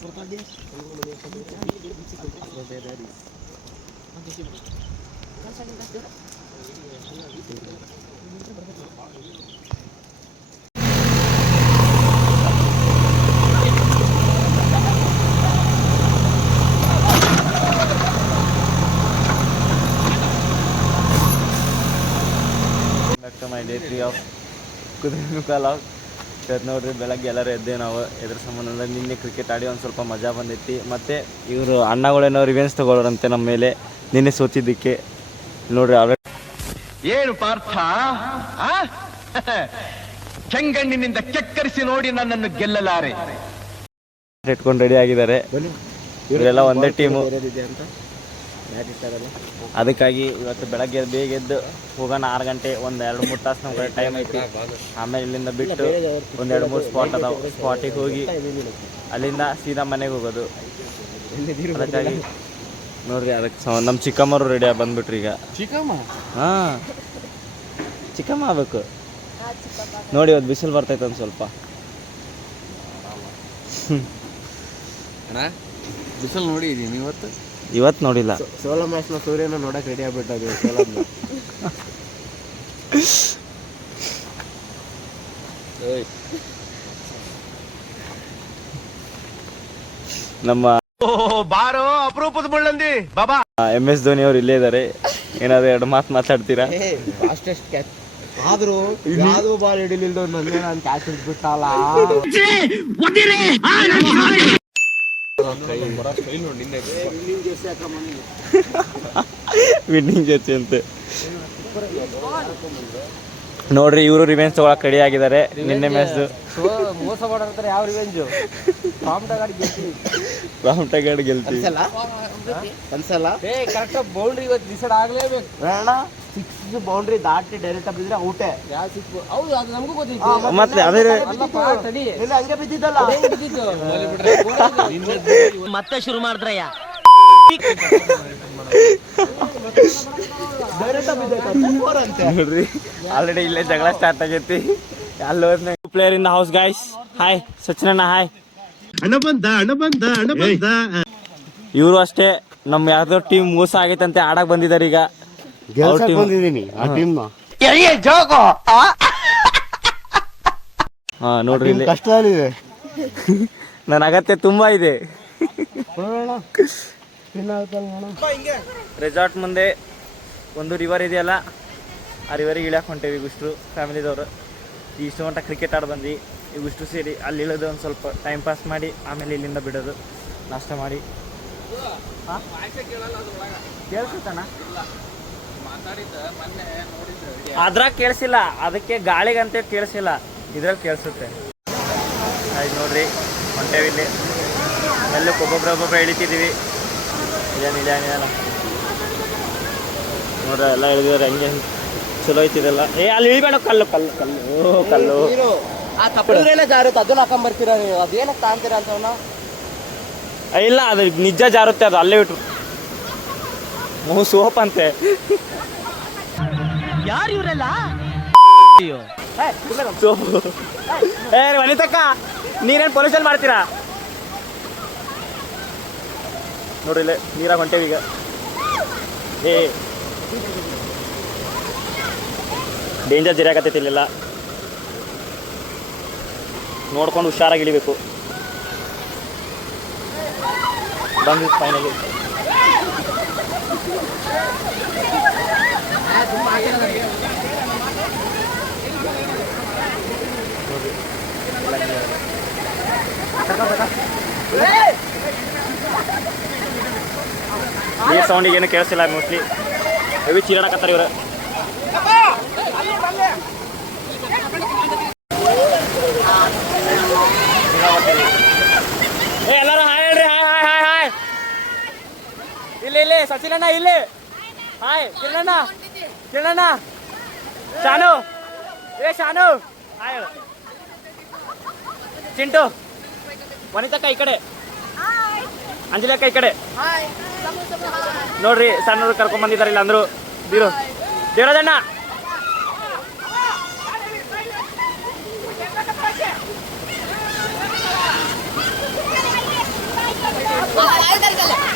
My day 3 of Kudremukh log. ಇವತ್ತು ನೋಡ್ರಿ ಬೆಳಗ್ಗೆ ಎಲ್ಲರೂ ಎದ್ದೇವೆ ನಾವು. ಇದ್ರ ಸಂಬಂಧ ನಿನ್ನೆ ಕ್ರಿಕೆಟ್ ಆಡಿ ಒಂದು ಸ್ವಲ್ಪ ಮಜಾ ಬಂದೈತಿ. ಮತ್ತು ಇವರು ಅಣ್ಣಗಳೇನೋ ರಿವೆನ್ಸ್ ತಗೊಳ್ಳೋರಂತೆ ನಮ್ಮ ಮೇಲೆ ನಿನ್ನೆ ಸೋತಿದ್ದಕ್ಕೆ. ನೋಡ್ರಿ ಏನು ಪಾರ್ಥ ಕೆಂಗಣ್ಣಿನಿಂದ ಕೆಕ್ಕರಿಸಿ ನೋಡಿ ನನ್ನನ್ನು ಗೆಲ್ಲಲಾರೆ ಇಟ್ಕೊಂಡು ರೆಡಿ ಆಗಿದ್ದಾರೆ. ಇವರೆಲ್ಲ ಒಂದೇ ಟೀಮು. ಅದಕ್ಕಾಗಿ ಇವತ್ತು ಬೆಳಗ್ಗೆ ಬೇಗ ಎದ್ದು ಹೋಗೋಣ. 6 ಗಂಟೆ, ಒಂದು 2-3 ತಾಸು ನಮ್ಗೆ ಟೈಮ್ ಐತಿ. ಆಮೇಲೆ ಇಲ್ಲಿಂದ ಬಿಟ್ಟು ಒಂದು 2-3 ಸ್ಪಾಟ್ ಅದಾವೆ. ಸ್ಪಾಟಿಗೆ ಹೋಗಿ ಅಲ್ಲಿಂದ ಸೀದಾ ಮನೆಗೆ ಹೋಗೋದು. ಅದಕ್ಕಾಗಿ ನೋಡ್ರಿ, ಅದಕ್ಕೆ ನಮ್ಮ ಚಿಕ್ಕಮ್ಮರು ರೆಡಿ ಆಗಿ ಬಂದ್ಬಿಟ್ರಿ ಈಗ. ಹಾಂ, ಚಿಕ್ಕಮ್ಮ ಆಗ್ಬೇಕು ನೋಡಿ. ಇವತ್ತು ಬಿಸಿಲು ಬರ್ತೈತೆ ಒಂದು ಸ್ವಲ್ಪ. ಬಿಸಿಲು ನೋಡಿದೀನಿ ಇವತ್ತು ನೋಡಿಲ್ಲ. ಸೋಲೋ ಮ್ಯಾಚ್ನ ಸೂರ್ಯನ ನೋಡಕ್ ರೆಡಿ ಆಗ್ಬಿಟ್ಟು ಸೋಲೋದ್ನ. ನಮ್ಮ ಬಾರೋ ಅಪರೂಪದ ಮುಳ್ಳಂದಿ ಬಾಬಾ MS ಧೋನಿ ಅವರು ಇಲ್ಲೇ ಇದ್ದಾರೆ. ಏನಾದ್ರು 2 ಮಾತು ಮಾತಾಡ್ತೀರಾ? ಫಾಸ್ಟೆಸ್ಟ್ ಕ್ಯಾಚ್ ಆದ್ರೂ ಯಾವ್ದು ಬಾಲ್ ಹಿಡಿಲಿಲ್ದು ನನ್ನ ನಾನು ಕ್ಯಾಚ್ ಹಿಡ್ಬಿಟ್ಟಲ್ಲ. ವಿನ್ನಿಂಗ್ ಜರ್ಸಿ ಅಂತ ನೋಡ್ರಿ. ಇವರು ರಿವೆಂಜ್ ತಗೊಳಕ್ ರೆಡಿ ಆಗಿದ್ದಾರೆ. ನಿನ್ನೆ ಮ್ಯಾಚ್ ಮೋಸ ಮಾಡಿರ್ತಾರೆ. ಯಾವ ರಿವೆಂಜು? ರಾಮಟಗಾಡ್ ಗೆಲ್ತೀವಿ ಅನ್ಸಲ್ಲ. ಕರೆಕ್ಟ್ ಬೌಂಡ್ರಿ ಇವತ್ತು ಡಿಸೈಡ್ ಆಗ್ಲೇಬೇಕು. 6 ಬೌಂಡ್ರಿ ದಾಟಿ ಡೈರೆಕ್ಟ್ ಬಿದ್ದರೆ ಔಟೇ. ಹೌದು, ಅದು ನಮಗೂ ಗೊತ್ತಿತ್ತು. ಮತ್ತೆ ಅದೇ ಹಂಗೆ ಬಿದ್ದಿದ್ದಲ್ಲ. ಮತ್ತೆ ಶುರು ಮಾಡಿದ್ರಯ್ಯ. ನೋಡ್ರಿ, ಆಲ್ರೆಡಿ ಇಲ್ಲೇ ಜಗಳ ಸ್ಟಾರ್ಟ್ ಆಗೈತಿ. ಅಲ್ಲಿ ಹೋದ್ಮೇಲೆ player in the house guys. Hi ಸಚಿನಣ್ಣ, ಹಾಯ್. ಇವರು ಅಷ್ಟೇ ನಮ್ಮ ಯಾವ್ದೋ ಟೀಮ್ ಮೋಸ ಆಗೈತಂತೆ ಆಡಕ್ ಬಂದಿದ್ದಾರೆ ಈಗ. ಹಾ ನೋಡ್ರಿ, ಕಷ್ಟದಲ್ಲಿದೆ. ನನ್ನ ಅಗತ್ಯ ತುಂಬಾ ಇದೆ. ರೆಸಾರ್ಟ್ ಮುಂದೆ ಒಂದು ರಿವರ್ ಇದೆಯಲ್ಲ, ಆ ರಿವರಿಗೆ ಇಳಿಯಕ್ಕೆ ಹೊಂಟೇವಿ. ಇಷ್ಟು ಫ್ಯಾಮಿಲಿದವರು ಇಷ್ಟು ಗಂಟೆ ಕ್ರಿಕೆಟ್ ಆಡಿ ಬಂದು ಈಗ ಇಷ್ಟು ಸೇರಿ ಅಲ್ಲಿ ಇಳಿದು ಒಂದು ಸ್ವಲ್ಪ ಟೈಮ್ ಪಾಸ್ ಮಾಡಿ ಆಮೇಲೆ ಇಲ್ಲಿಂದ ಬಿಡೋದು, ನಾಷ್ಟ ಮಾಡಿ. ಕೇಳಿಸುತ್ತಣ್ಣ? ಅದ್ರಾಗ ಕೇಳಿಸಿಲ್ಲ, ಅದಕ್ಕೆ ಗಾಳಿಗಂತ ಕೇಳಿಸಿಲ್ಲ, ಇದ್ರಲ್ಲಿ ಕೇಳಿಸುತ್ತೆ. ಆಯ್ತು ನೋಡ್ರಿ, ಹೊಂಟೇವಿ ಇಲ್ಲಿ ಎಲ್ಲಕ್ಕೆ ಒಬ್ಬೊಬ್ರ ಇಳಿತಿದ್ದೀವಿ. ಇದೇನಿಲ್ಲ ನೋಡ್ರಿ, ಎಲ್ಲ ಇಳಿದಿದ್ದಾರೆ. ಹೆಂಗೆ ಚಲೋ ಐತಿದೆಲ್ಲ. ಅಲ್ಲಿ ಇಳಿಬೇಡ, ಕಲ್ಲು ಕಲ್ಲು ಕಲ್ಲು ಕಲ್ಲು. ಆ ಕಪ್ಪಳೆಲ್ಲ ಜಾರುತ್ತೆ, ಅದನ್ನ ಹಾಕೊಂಬರ್ತೀರ ನೀವು. ಅದೇನಕ್ಕೆ ತಾಂತೀರ ಅಂತವನ್ನ? ಇಲ್ಲ, ಅದು ನಿಜ ಜಾರುತ್ತೆ. ಅದು ಅಲ್ಲೇ ಬಿಟ್ರು ಸೋಪ್ ಅಂತೆ. ಯಾರು ಇವರೆಲ್ಲ? ಸೋಪು. ವನಿತಕ್ಕ, ನೀರೇನು ಪೊಲ್ಯೂಷನ್ ಮಾಡ್ತೀರಾ? ನೋಡ್ರಿ, ಇಲ್ಲೇ ನೀರಾಗ ಹೊಂಟೇವಿ ಈಗ. ಡೇಂಜರ್ ಜಿರಾಕತ್ತೈತಿ ಇಲ್ಲೆಲ್ಲ. ನೋಡ್ಕೊಂಡು ಹುಷಾರಾಗಿ ಇಳಿಬೇಕು. ಬಂದು ಫೈನಲಿ ಈ ಸೌಂಡಿಗೆ ಏನು ಕೇಳಿಸಿಲ್ಲ. ಮೋಸ್ಟ್ಲಿ ಹೆವಿ ಚೀರಾಡಕತ್ತಾರೆ ಇವರು. ಎಲ್ಲರೂ ಹಾಯ್ ಹೇಳ್ರಿ. Hi hi hi. ಇಲ್ಲಿ ಸಚಿನಣ್ಣ, ಇಲ್ಲಿ ಹಾಯ್. ಕಿರಣಣ್ಣ, ಶಾನು, ಶಾನು ಹಾಯ್. ಚಿಂಟು, ವನಿತಕ್ಕ ಈ ಕಡೆ, ಅಂಜಲಿಯಕ್ಕ ಈ ಕಡೆ. ನೋಡ್ರಿ, ಸಣ್ಣವ್ರು ಕರ್ಕೊಂಡ್ ಬಂದಿದ್ದಾರೆ ಇಲ್ಲ ಅಂದ್ರು. ದೇವರಾಜಣ್ಣ,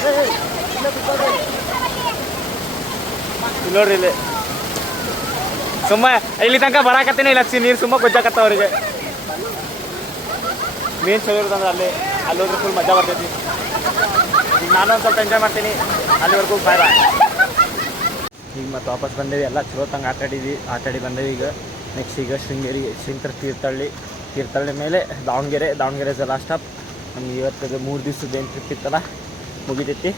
ಇಲ್ಲಿ ನೋಡ್ರಿ ಇಲ್ಲಿ ಸುಮ್ಮ ಇಲ್ಲಿ ತನಕ ಬರಾಕತ್ತೀನಿ ಲಕ್ಷಿ ನೀರು ಸುಮ್ಮ ಗೊಜ್ಜಾಕತ್ತ ಅವ್ರಿಗೆ ಮೇನ್ ಚಲೋ ಇರೋದಂದ್ರೆ ಅಲ್ಲಿ ಹೋದ್ರೆ ಫುಲ್ ಮಜಾ ಬರ್ತೈತಿ ಈಗ ನಾನೊಂದು ಸ್ವಲ್ಪ ಎಂಜಾಯ್ ಮಾಡ್ತೀನಿ ಅಲ್ಲಿವರೆಗೂ ಬಾಯ್ ಬಾಯ್. ಈಗ ಮತ್ತೆ ವಾಪಸ್ ಬಂದೇವಿ ಎಲ್ಲ ಚಲೋ ತಂಗೆ ಆಟಾಡಿ ಬಂದೇವಿ. ಈಗ ನೆಕ್ಸ್ಟ್ ಈಗ ಶೃಂಗೇರಿ ತೀರ್ಥಹಳ್ಳಿ ಮೇಲೆ ದಾವಣಗೆರೆ ಲಾಸ್ಟ್ ಸ್ಟಾಪ್. ನಮ್ಗೆ ಇವತ್ತು 3 ದಿವಸದ ಏನು ಟ್ರಿಪ್ ಇತ್ತಲ್ಲ ಮುಗಿತೈತಿ.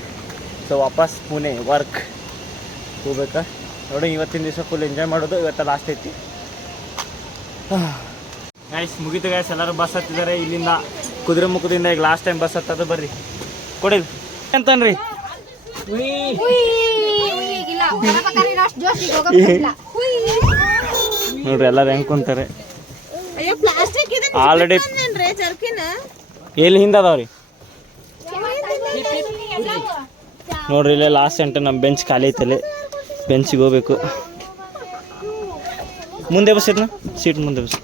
ಸೊ ವಾಪಸ್ ಪುಣೆ ವರ್ಕ್ ಹೋಗ್ಬೇಕಾ ನೋಡಿ. ಇವತ್ತಿನ ದಿವಸ ಫುಲ್ ಎಂಜಾಯ್ ಮಾಡೋದು, ಇವತ್ತು ಲಾಸ್ಟ್ ಐತಿ ಗೈಸ್. ಮುಗಿತು ಗೈಸ್, ಎಲ್ಲರೂ ಬಸ್ ಹತ್ತಿದ್ದಾರೆ ಇಲ್ಲಿಂದ ಕುದುರೆಮುಖದಿಂದ. ಈಗ ಲಾಸ್ಟ್ ಟೈಮ್ ಬಸ್ ಹತ್ತದು ಬರ್ರಿ ಕೊಡಿಲ್ ಅಂತನ್ರಿ. ನೋಡ್ರಿ ಎಲ್ಲರೂ ಹೆಂಗ್ ಕುಂತಾರೆ ಆಲ್ರೆಡಿ. ಎಲ್ಲಿ ಹಿಂದೆ ಅದಾವ್ರಿ ನೋಡ್ರಿ. ಇಲ್ಲೇ ಲಾಸ್ಟ್ ಸೆಂಟರ್ ನಮ್ಮ ಬೆಂಚ್ ಖಾಲಿ ಐತಲ್ಲಿ, ಬೆಂಚಿಗೆ ಹೋಗ್ಬೇಕು. ಮುಂದೆ ಬಸ್ ಇರ್ನ ಸೀಟ್ ಮುಂದೆ ಬಸ್.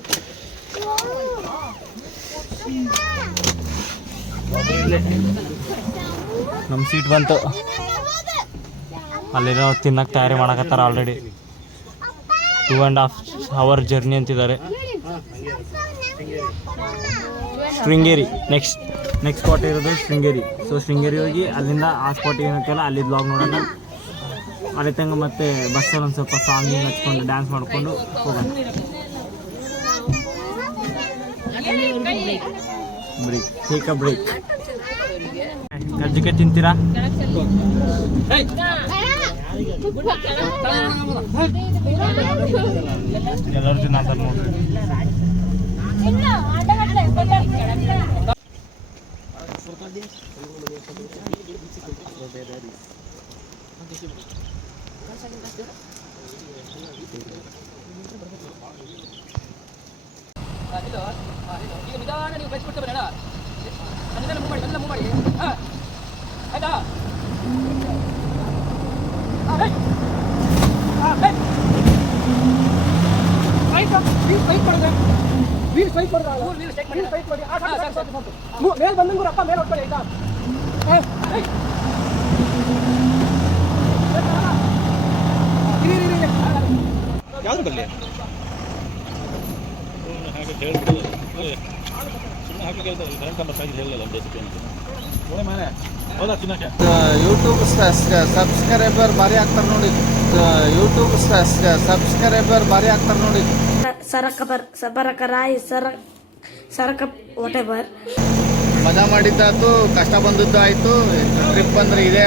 ನಮ್ಮ ಸೀಟ್ ಬಂತು. ಅಲ್ಲಿರೋ ತಿನ್ನಕ್ಕೆ ತಯಾರಿ ಮಾಡಕತ್ತಾರ ಆಲ್ರೆಡಿ. 2.5 hour ಜರ್ನಿ ಅಂತಿದ್ದಾರೆ. ಶೃಂಗೇರಿ ನೆಕ್ಸ್ಟ್ ಸ್ಪಾಟ್ ಇರೋದು ಶೃಂಗೇರಿ. ಸೊ ಶೃಂಗೇರಿ ಹೋಗಿ ಅಲ್ಲಿಂದ ಆ ಸ್ಪಾಟಿಗೆ ಏನಂತಲ್ಲ ಅಲ್ಲಿ ಬ್ಲಾಗ್ ನೋಡೋಣ. ಅಲ್ಲಿ ತಂಗ ಮತ್ತೆ ಬಸ್ಸಲ್ಲಿ ಒಂದು ಸ್ವಲ್ಪ ಸಾಂಗಿಂಗ್ ಹಚ್ಕೊಂಡು ಡ್ಯಾನ್ಸ್ ಮಾಡಿಕೊಂಡು ಹೋಗೋಣ. Break, take a break. ಕರ್ಜಿಕಾಯಿ ತಿಂತೀರಾ? ಎಲ್ಲರೂ ತಿನ್ನಂತಾರೆ ನೋಡ್ರಿ. ಮೇಲ್ ಬಂದಂಗೂ ರಪ್ಪ ಮೇಲೆ ಹೊಡ್ಕೊಳ್ಳಿ ಆಯ್ತಾ. ಯಾವ್ದು ಬರಲಿ ಯೂಟ್ಯೂಬ್ ಸಬ್ಸ್ಕ್ರೈಬರ್ ಭಾರಿ ಆಗ್ತಾರೆ ನೋಡಿ. ಯೂಟ್ಯೂಬ್ ಸಬ್ಸ್ಕ್ರೈಬರ್ ಭಾರಿ ಆಗ್ತಾರೆ ನೋಡಿ. ಮಜಾ ಮಾಡಿದ್ದಾಯ್ತು, ಕಷ್ಟ ಬಂದದ್ದು ಆಯಿತು. ಟ್ರಿಪ್ ಬಂದರೆ ಇದೇ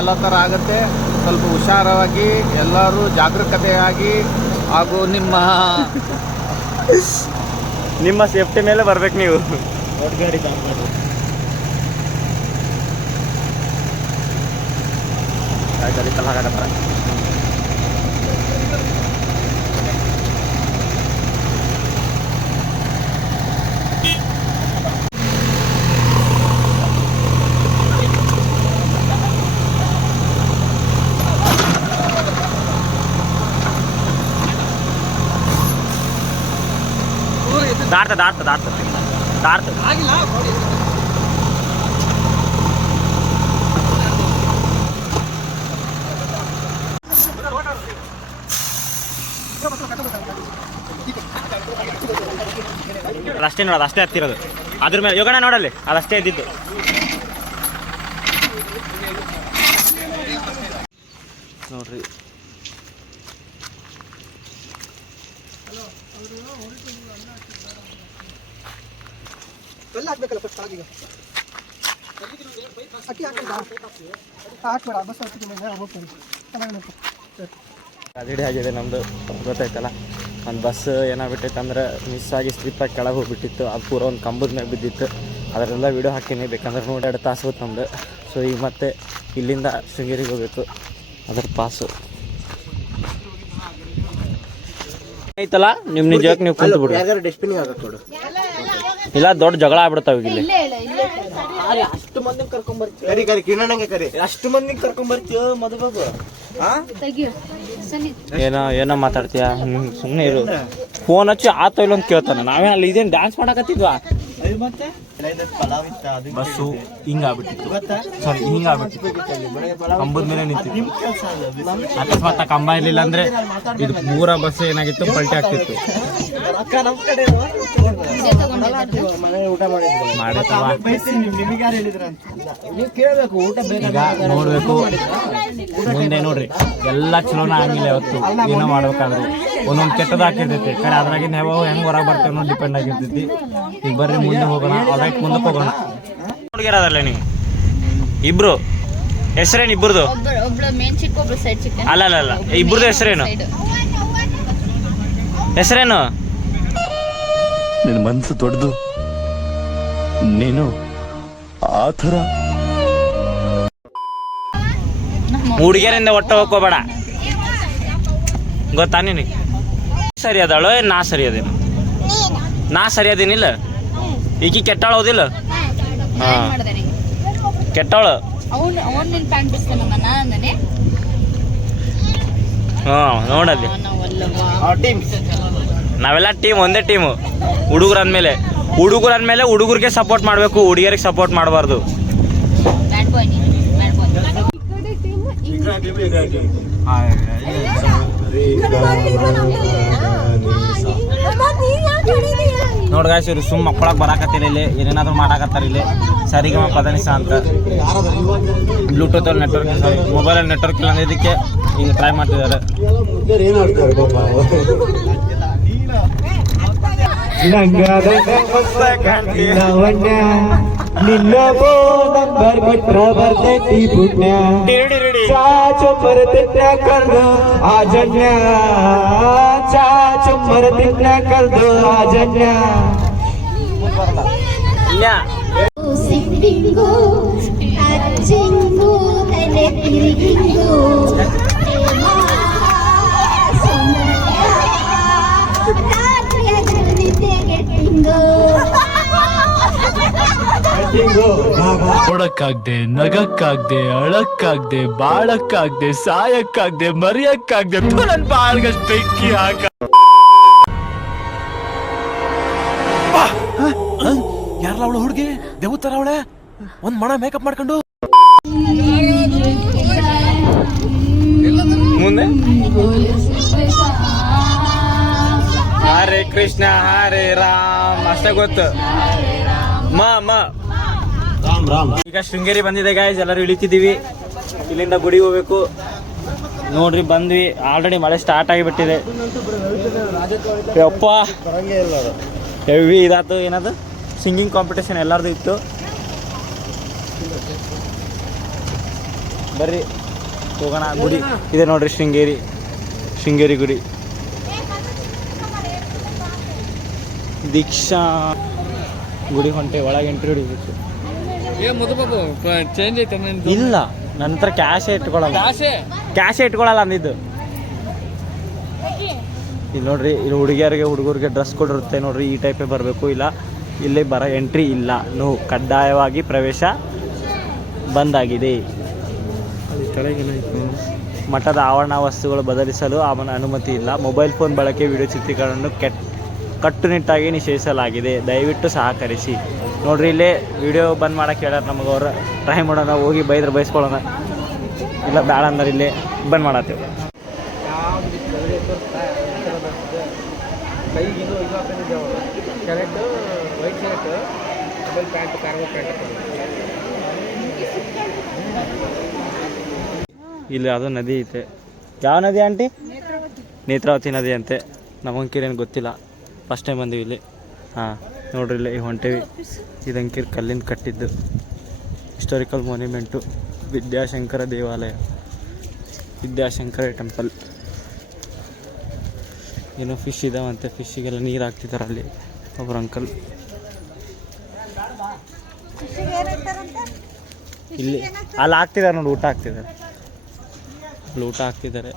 ಎಲ್ಲ ಥರ ಆಗುತ್ತೆ. ಸ್ವಲ್ಪ ಹುಷಾರಾಗಿ ಎಲ್ಲರೂ ಜಾಗರೂಕತೆಯಾಗಿ ಹಾಗೂ ನಿಮ್ಮ ಸೇಫ್ಟಿ ಮೇಲೆ ಬರ್ಬೇಕು ನೀವು. ದೊಡ್ಡ ಗಾಡಿ ಕಲಾಗತ್ತ. ದಾಟ್ತ ಅದಷ್ಟೇ ನೋಡೋದು, ಅಷ್ಟೇ ಹತ್ತಿರೋದು. ಅದ್ರ ಮೇಲೆ ಯೋಗಣ ನೋಡಲ್ಲಿ ಅದಷ್ಟೇ ಇದ್ದಿದ್ದು. ನೋಡ್ರಿ ಹಾಕ್ಬೇಕಲ್ಲ ಫಸ್ಟ್ ಕೆಳಗೆ ಅಕ್ಕಿ ಹಾಕ್ಬೇಡ ಬಸ್ ರೆಡಿ ಆಗಿದೆ ನಮ್ಮದು. ಗೊತ್ತಾಯ್ತಲ್ಲ, ಒಂದು ಬಸ್ ಏನಾಗ್ಬಿಟ್ಟೈತೆ ಅಂದ್ರೆ ಮಿಸ್ ಆಗಿ ಸ್ಲಿಪ್ಪಾಗಿ ಕೆಳಗೆ ಹೋಗ್ಬಿಟ್ಟಿತ್ತು. ಅದು ಪೂರ ಒಂದು ಕಂಬದ ಮೇಲೆ ಬಿದ್ದಿತ್ತು. ಅದರೆಲ್ಲ ವೀಡಿಯೋ ಹಾಕೀನಿ, ಬೇಕಂದ್ರೆ ನೋಡಿ 2 ತಾಸು ಹೋಯ್ತು ನಮ್ಮದು. ಸೊ ಈಗ ಮತ್ತೆ ಇಲ್ಲಿಂದ ಶೃಂಗೇರಿಗೆ ಹೋಗ್ಬೇಕು. ಅದರ ಪಾಸು ಐತಲ್ಲ, ನಿಮ್ಮ ನಿಜಕ್ಕೆ ನೀವು ಕುಂತು ಬಿಡ್ರಿ. ಇಲ್ಲ ದೊಡ್ಡ ಜಗಳ ಆಗ್ಬಿಡ್ತಾವ ಇಲ್ಲಿ. ಅಷ್ಟು ಮಂದಿ ಕರ್ಕೊಂಡ್ಬರ್ತೀವಿ, ಅಷ್ಟು ಮಂದಿ ಕರ್ಕೊಂಡ್ಬರ್ತೀವ ಮದುವೆಗೂ. ಏನೋ ಮಾತಾಡ್ತೀಯ, ಸುಮ್ಮನೆ ಇರು. ಫೋನ್ ಹಚ್ಚಿ ಆತ ಇಲ್ಲ ಅಂತ ಕೇಳ್ತಾನೆ. ನಾವೇ ಅಲ್ಲಿ ಇದೇನು ಡ್ಯಾನ್ಸ್ ಮಾಡಕತ್ತಿದ್ವಾ? ಮತ್ತೆ ಬಸ್ಸು ಹಿಂಗಾಗ್ಬಿಟ್ಟಿತ್ತು, ಸಾರಿ ಹಿಂಗಾಗ್ಬಿಟ್ಟಿತ್ತು, ಕಂಬದ ಮೇಲೆ ನಿಂತಿತ್ತು. ಅಕಸ್ಮಾತ್ ಕಂಬ ಇರಲಿಲ್ಲ ಅಂದ್ರೆ ಇದು ಪೂರ ಬಸ್ ಏನಾಗಿತ್ತು, ಪಲ್ಟಿ ಆಗ್ತಿತ್ತು. ಮಾಡಿತ್ತವ ಈಗ ನೋಡ್ಬೇಕು ಮುಂದೆ ನೋಡ್ರಿ, ಎಲ್ಲ ಚಲೋನ ಆಗಿಲ್ಲ. ಯಾವತ್ತು ಏನೋ ಮಾಡ್ಬೇಕಾದ್ರು ಒಂದೊಂದು ಕೆಟ್ಟದಾಗಿರ್ತೈತಿ ಕಡೆ, ಅದ್ರಾಗಿನ ಯಾವ ಹೆಂಗ್ ಹೊರಗೆ ಬರ್ತೇವೆ ಅನ್ನೋ ಡಿಪೆಂಡ್ ಆಗಿರ್ತೈತಿ. ಈಗ ಬರ್ರಿ ಮುಂದೆ ಹೋಗೋಣ, ರೈಟ್ ಮುಂದಕ್ಕೆ ಹೋಗೋಣ. ಹುಡುಗಿರದಲ್ಲ ನೀವು ಇಬ್ರು, ಹೆಸರೇನು ಇಬ್ರದು? ಅಲ್ಲ ಅಲ್ಲ ಅಲ್ಲ, ಇಬ್ರದ್ದು ಹೆಸರೇನು? ಹೆಸರೇನು? ನಿನ್ನ ಮನಸ್ಸು ದೊಡ್ಡದು, ನೀನು ಆ ಥರ ಹುಡುಗಿಯರಿಂದ ಒಟ್ಟ ಹೋಗ್ಕೋಬೇಡ, ಗೊತ್ತಾ ನಿನಗೆ? ಸರಿ ಅದಾಳು, ನಾ ಸರಿ ಅದೇನು? ನಾ ಸರಿ ಅದೇನಿಲ್ಲ, ಈಕಿ ಕೆಟ್ಟಾಳು ಓದಿಲ್ಲ? ಹಾಂ ಕೆಟ್ಟಾಳು. ಹಾಂ ನೋಡಲ್ಲಿ ನಾವೆಲ್ಲ ಟೀಮ್, ಒಂದೇ ಟೀಮು. ಹುಡುಗರು ಅಂದಮೇಲೆ ಹುಡುಗರಿಗೆ ಸಪೋರ್ಟ್ ಮಾಡಬೇಕು, ಹುಡುಗಿಯರಿಗೆ ಸಪೋರ್ಟ್ ಮಾಡಬಾರ್ದು. ನೋಡ್ಗಾಯ್ಸ್, ಇವ್ರು ಸುಮ್ಮ ಮಕ್ಕಳಕ್ಕೆ ಬರಾಕತ್ತಿಲ್ಲ, ಇಲ್ಲಿ ಏನೇನಾದ್ರು ಮಾಡಾಕತ್ತಾರ. ಇಲ್ಲಿ ಸರಿಗಮ ಪದನಿಸ ಅಂತ ಬ್ಲೂಟೂತಲ್ಲಿ ನೆಟ್ವರ್ಕ್, ಸಾರಿ ಮೊಬೈಲಲ್ಲಿ ನೆಟ್ವರ್ಕ್ ಇಲ್ಲ ಇದಕ್ಕೆ ಹಿಂಗೆ ಟ್ರೈ ಮಾಡ್ತಿದ್ದಾರೆ. ನಿನ್ನ ನಂಬರ್ ಬಿಟ್ರ ಬರ್ತೈತಿ ಪುಣ್ಯ, ಚಾಚು ಮರತಿಟ್ಟ ಕರ್ದು ಆ ಜನ್ಯ, ಚಾಚು ಮರತಿಟ್ಟ ಕರ್ದು ಆ ಜನ್ಯ. ಸಿಂಗಿಂಗು ಟಚಿಂಗು ತಲೆ ತಿರುಗಿಂಗು ರಾತ್ರಿಯ ನಿದ್ದೆಗೆ ತಿಂಗು ನೋಡಕ್ಕಾಗ್ದೆ, ನಗಕ್ಕಾಗ್ದೆ, ಅಳಕ್ಕಾಗ್ದೆ, ಬಾಳಕ್ಕಾಗ್ದೆ, ಸಾಯಕ್ಕಾಗ್ದೆ, ಮರಿಯಕ್ಕಾಗ್ದೆ, ನನ್ ಬಾಳ್ಗಷ್ಟು ಬೆಂಕಿ ಹಾಕ. ಯಾರಲ್ಲ ಅವಳು ಹುಡುಗಿ? ದೇವತರ ಅವಳೆ, ಒಂದ್ ಮಣ ಮೇಕಪ್ ಮಾಡ್ಕೊಂಡು ಮುಂದೆ ಹರೇ ಕೃಷ್ಣ ಹರೇ ರಾಮ್ ಅಷ್ಟೇ ಗೊತ್ತು. ಈಗ ಶೃಂಗೇರಿ ಬಂದಿದೆ ಗಾಯ್ಸ್, ಎಲ್ಲರೂ ಇಳಿತಿದ್ದೀವಿ. ಇಲ್ಲಿಂದ ಗುಡಿಗೆ ಹೋಗ್ಬೇಕು. ನೋಡ್ರಿ ಬಂದ್ವಿ, ಆಲ್ರೆಡಿ ಮಳೆ ಸ್ಟಾರ್ಟ್ ಆಗಿಬಿಟ್ಟಿದೆ. ಯಪ್ಪ ಹೆವಿ ಇದಾತು. ಏನದು ಸಿಂಗಿಂಗ್ ಕಾಂಪಿಟೇಷನ್ ಎಲ್ಲರದು ಇತ್ತು. ಬರ್ರಿ ಹೋಗೋಣ. ಗುಡಿ ಇದೆ ನೋಡ್ರಿ, ಶೃಂಗೇರಿ ಗುಡಿ. ದೀಕ್ಷಾ ಗುಡಿ ಹೊಂಟೆ, ಒಳಗೆ ಎಂಟ್ರಿ ಹೊಡಿಬೇಕು. ಇಲ್ಲ, ನನ್ನ ಹತ್ರ ಕ್ಯಾಶೇ ಇಟ್ಕೊಳ್ಳಲ್ಲ ಅಂದಿದ್ದು. ಇಲ್ಲಿ ನೋಡ್ರಿ, ಇಲ್ಲಿ ಹುಡುಗರಿಗೆ ಡ್ರೆಸ್ ಕೊಡಿರುತ್ತೆ ನೋಡ್ರಿ, ಈ ಟೈಪೇ ಬರಬೇಕು. ಇಲ್ಲ ಇಲ್ಲಿ ಎಂಟ್ರಿ ಇಲ್ಲ, ಕಡ್ಡಾಯವಾಗಿ ಪ್ರವೇಶ ಬಂದಾಗಿದೆ. ಮಠದ ಆವರಣ ವಸ್ತುಗಳು ಬದಲಿಸಲು ಅವನ ಅನುಮತಿ ಇಲ್ಲ. ಮೊಬೈಲ್ ಫೋನ್ ಬಳಕೆ, ವಿಡಿಯೋ ಚಿತ್ರೀಕರಣವನ್ನು ಕಟ್ಟುನಿಟ್ಟಾಗಿ ನಿಷೇಧಿಸಲಾಗಿದೆ. ದಯವಿಟ್ಟು ಸಹಕರಿಸಿ. ನೋಡ್ರಿ, ಇಲ್ಲೇ ವಿಡಿಯೋ ಬಂದ್ ಮಾಡಕ್ಕೆ ಹೇಳ್ಯಾರ ನಮಗೆ ಅವ್ರು. ಟ್ರೈ ಮಾಡೋಣ, ಹೋಗಿ ಬೈಸ್ಕೊಳ್ಳೋಣ. ಇಲ್ಲ ಬೇಡ ಅಂದ್ರೆ ಇಲ್ಲೇ ಬಂದ್ ಮಾಡತ್ತೇವೆ. ಇಲ್ಲಿ ಅದು ನದಿ ಐತೆ. ಯಾವ ನದಿ ಆಂಟಿ? ನೇತ್ರಾವತಿ ನದಿ ಅಂತೆ. ನಮ್ಮಂಕಿರೇನು ಗೊತ್ತಿಲ್ಲ, ಫಸ್ಟ್ ಟೈಮ್ ಬಂದೀವಿ ಇಲ್ಲಿ. ಹಾಂ ನೋಡ್ರಿ, ಇಲ್ಲಿ ಹೊಂಟೇವಿ. ಇದಂಕಿರ್ ಕಲ್ಲಿಂದ ಕಟ್ಟಿದ್ದು ಹಿಸ್ಟಾರಿಕಲ್ ಮಾನ್ಯುಮೆಂಟು. ವಿದ್ಯಾಶಂಕರ ದೇವಾಲಯ, ವಿದ್ಯಾಶಂಕರ ಟೆಂಪಲ್. ಏನೋ ಫಿಶ್ ಇದಾವಂತೆ, ಫಿಶ್ಶಿಗೆಲ್ಲ ನೀರು ಹಾಕ್ತಿದ್ದಾರೆ ಅಲ್ಲಿ ಒಬ್ರು ಅಂಕಲ್. ಇಲ್ಲಿ ಅಲ್ಲಿ ಹಾಕ್ತಿದ್ದಾರೆ ನೋಡಿ, ಊಟ ಹಾಕ್ತಿದ್ದಾರೆ. ಅಲ್ಲಿ ಊಟ ಹಾಕ್ತಿದ್ದಾರೆ.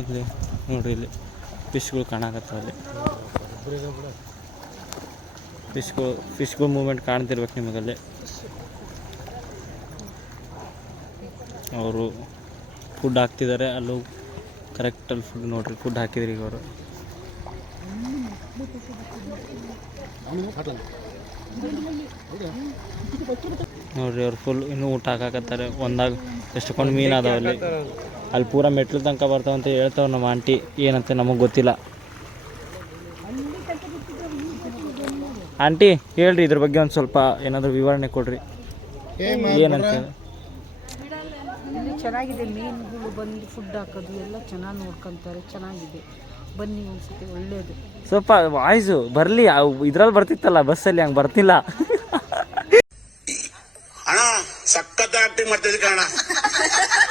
ಇಲ್ಲಿ ನೋಡ್ರಿ, ಇಲ್ಲಿ ಫಿಶ್ಗಳು ಕಾಣಕತ್ತಾವ. ಅಲ್ಲಿ ಫಿಶ್ಗಳು ಮೂವ್ಮೆಂಟ್ ಕಾಣ್ತಿರ್ಬೇಕು ನಿಮಗಲ್ಲಿ. ಅವರು ಫುಡ್ ಹಾಕ್ತಿದ್ದಾರೆ. ಅಲ್ಲೂ ಕರೆಕ್ಟಲ್ಲಿ ಫುಡ್ ನೋಡ್ರಿ, ಫುಡ್ ಹಾಕಿದ್ರಿ ಈಗ ಅವರು. ನೋಡ್ರಿ ಅವ್ರು ಫುಲ್ ಇನ್ನೂ ಊಟ ಹಾಕಾಕತ್ತಾರೆ. ಒಂದಾಗ ಎಷ್ಟೊಂದು ಮೀನು ಅದಾವ ಅಲ್ಲಿ ಪೂರ ಮೆಟ್ಲು ತನಕ ಬರ್ತಾವಂತ ಹೇಳ್ತಾವ ನಮ್ಮ ಆಂಟಿ. ಏನಂತ ನಮಗೆ ಗೊತ್ತಿಲ್ಲ. ಆಂಟಿ ಹೇಳ್ರಿ ಇದ್ರ ಬಗ್ಗೆ ಒಂದು ಸ್ವಲ್ಪ ಏನಾದರೂ ವಿವರಣೆ ಕೊಡ್ರಿ. ಏನಂತ ಇಲ್ಲಿ ಚೆನ್ನಾಗಿದೆ, ಮೀನುಗಳು ಬಂದು ಫುಡ್ ಹಾಕೋದು ಎಲ್ಲ ಚೆನ್ನಾಗಿ ನೋಡ್ಕೊತಾರೆ, ಚೆನ್ನಾಗಿದೆ. ಬನ್ನಿ ಅನ್ಸುತ್ತೆ, ಒಳ್ಳೇದು. ಸ್ವಲ್ಪ ವಾಯ್ಸು ಬರಲಿ. ಇದ್ರಲ್ಲಿ ಬರ್ತಿತ್ತಲ್ಲ ಬಸ್ಸಲ್ಲಿ, ಹಂಗೆ ಬರ್ತಿಲ್ಲ. ಅಣ್ಣ ಸಖತ್ ಆಕ್ಟಿಂಗ್ ಮಾಡ್ತಿದ್ದೆ ಕಣ,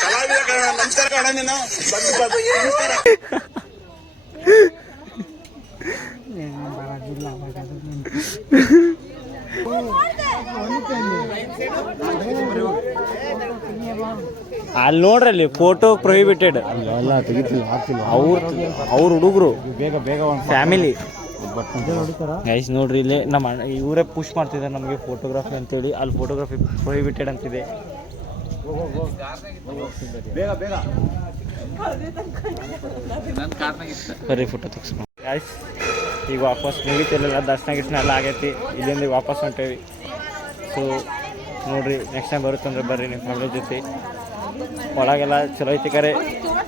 ಕಲಾವಿದ ಕಣ. ನಮಸ್ಕಾರ ಕಣ, ನೀನು ನಮಸ್ಕಾರ. ಅಲ್ಲಿ ನೋಡ್ರಲ್ಲಿ ಫೋಟೋ ಪ್ರೊಹಿಬಿಟೆಡ್. ಅವ್ರ ಹುಡುಗರು ಫ್ಯಾಮಿಲಿ ಗೈಸ್ ನೋಡ್ರಿ. ಇಲ್ಲೇ ನಮ್ಮ ಇವರೇ ಪುಷ್ ಮಾಡ್ತಿದ್ದಾರೆ ನಮಗೆ ಫೋಟೋಗ್ರಫಿ ಅಂತೇಳಿ. ಅಲ್ಲಿ ಫೋಟೋಗ್ರಫಿ ಪ್ರೊಹಿಬಿಟೆಡ್ ಅಂತಿದೆ. ಬರೀ ಫೋಟೋ ತೆಗಿಸ್ಕೊಂಡು ಗೈಸ್ ಈಗ ವಾಪಸ್ ಮುಗಿತಿಲ್ಲ. ದರ್ಶನ ಗಿರ್ಶನ ಎಲ್ಲ ಆಗೈತಿ. ಇಲ್ಲಿಂದ ವಾಪಸ್ ಹೊಂಟೇವಿ. ಸೊ ನೋಡ್ರಿ, ನೆಕ್ಸ್ಟ್ ಟೈಮ್ ಬರುತ್ತಂದ್ರೆ ಬರ್ರಿ ನಿಮ್ಮ ಫ್ಯಾಮಿಲಿ ಜೊತೆ. ಒಳಗೆಲ್ಲ ಚಲೋ ಐತಿ. ಕರೆ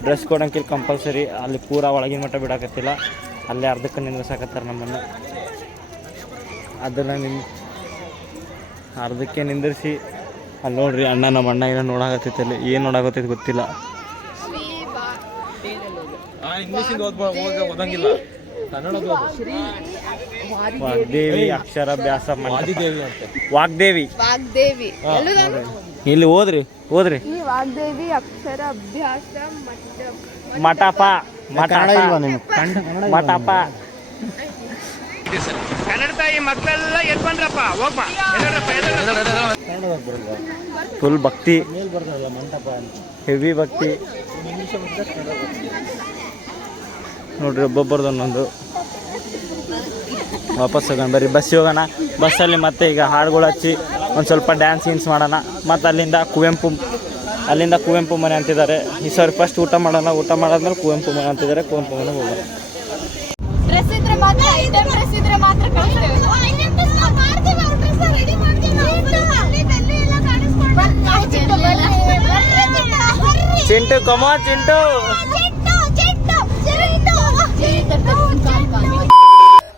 ಡ್ರೆಸ್ ಕೊಡಂಗಿಲ್ಲ ಕಂಪಲ್ಸರಿ. ಅಲ್ಲಿ ಪೂರ ಒಳಗಿನ ಮಟ್ಟ ಬಿಡಾಕತ್ತಿಲ್ಲ. ಅಲ್ಲೇ ಅರ್ಧಕ್ಕೆ ನಿಂದ್ರಸಾಕತ್ತಾರೆ ನಮ್ಮನ್ನು. ಅದನ್ನು ಅರ್ಧಕ್ಕೆ ನಿಂದಿರಿಸಿ ಅಲ್ಲಿ ನೋಡ್ರಿ ಅಣ್ಣ, ನಮ್ಮ ಅಣ್ಣ ಏನೋ ನೋಡಾಕತ್ತೈತೆ. ಅಲ್ಲಿ ಏನು ನೋಡಾಕತ್ತೈತೆ ಗೊತ್ತಿಲ್ಲ. ಓದಂಗಿಲ್ಲ, ಕನ್ನಡ ವಾಗ್ದೇವಿ ಅಕ್ಷರಾಭ್ಯಾಸ ವಾಗ್ದೇವಿ ಅಂತ. ವಾಗ್ದೇವಿ ಇಲ್ಲಿ ಓದ್ರಿ ವಾಗ್ದೇವಿ ಅಕ್ಷರ ಅಭ್ಯಾಸ ಮಠಪ ಮಠಪ. ಕನ್ನಡ ತಾಯಿ ಮಕ್ಕಳೆಲ್ಲ ಎದ್ ಬಂದ್ರಪ್ಪ, ಹೋಗ್ಬಾ. ಫುಲ್ ಭಕ್ತಿ, ಹೆವಿ ಭಕ್ತಿ ನೋಡ್ರಿ. ಒಬ್ಬೊಬ್ಬರದ್ದು ಒಂದೊಂದು. ವಾಪಸ್ ಹೋಗೋಣ ಬರ್ರಿ, ಬಸ್ಸಿಗೆ ಹೋಗೋಣ. ಬಸ್ಸಲ್ಲಿ ಮತ್ತೆ ಈಗ ಹಾಡುಗಳು ಹಚ್ಚಿ ಒಂದು ಸ್ವಲ್ಪ ಡ್ಯಾನ್ಸ್ ಗೀನ್ಸ್ ಮಾಡೋಣ. ಮತ್ತು ಅಲ್ಲಿಂದ ಕುವೆಂಪು ಮನೆ ಅಂತಿದ್ದಾರೆ. ಈ ಸಾರಿ ಫಸ್ಟ್ ಊಟ ಮಾಡೋಣ. ಊಟ ಮಾಡಾದ್ಮೇಲೆ ಕುವೆಂಪು ಮನೆ ಅಂತಿದ್ದಾರೆ. ಕುವೆಂಪು ಮನೆ ಹೋಗೋಣ. ಡ್ರೆಸ್ ಇದ್ರೆ ಮಾತ್ರ, ಐಟಮ್ ಡ್ರೆಸ್ ಇದ್ರೆ ಮಾತ್ರ ಕಳಿಸ್ತೇವೆ. ಚಿಂಟು ಕಮಾ ಚಿಂಟು.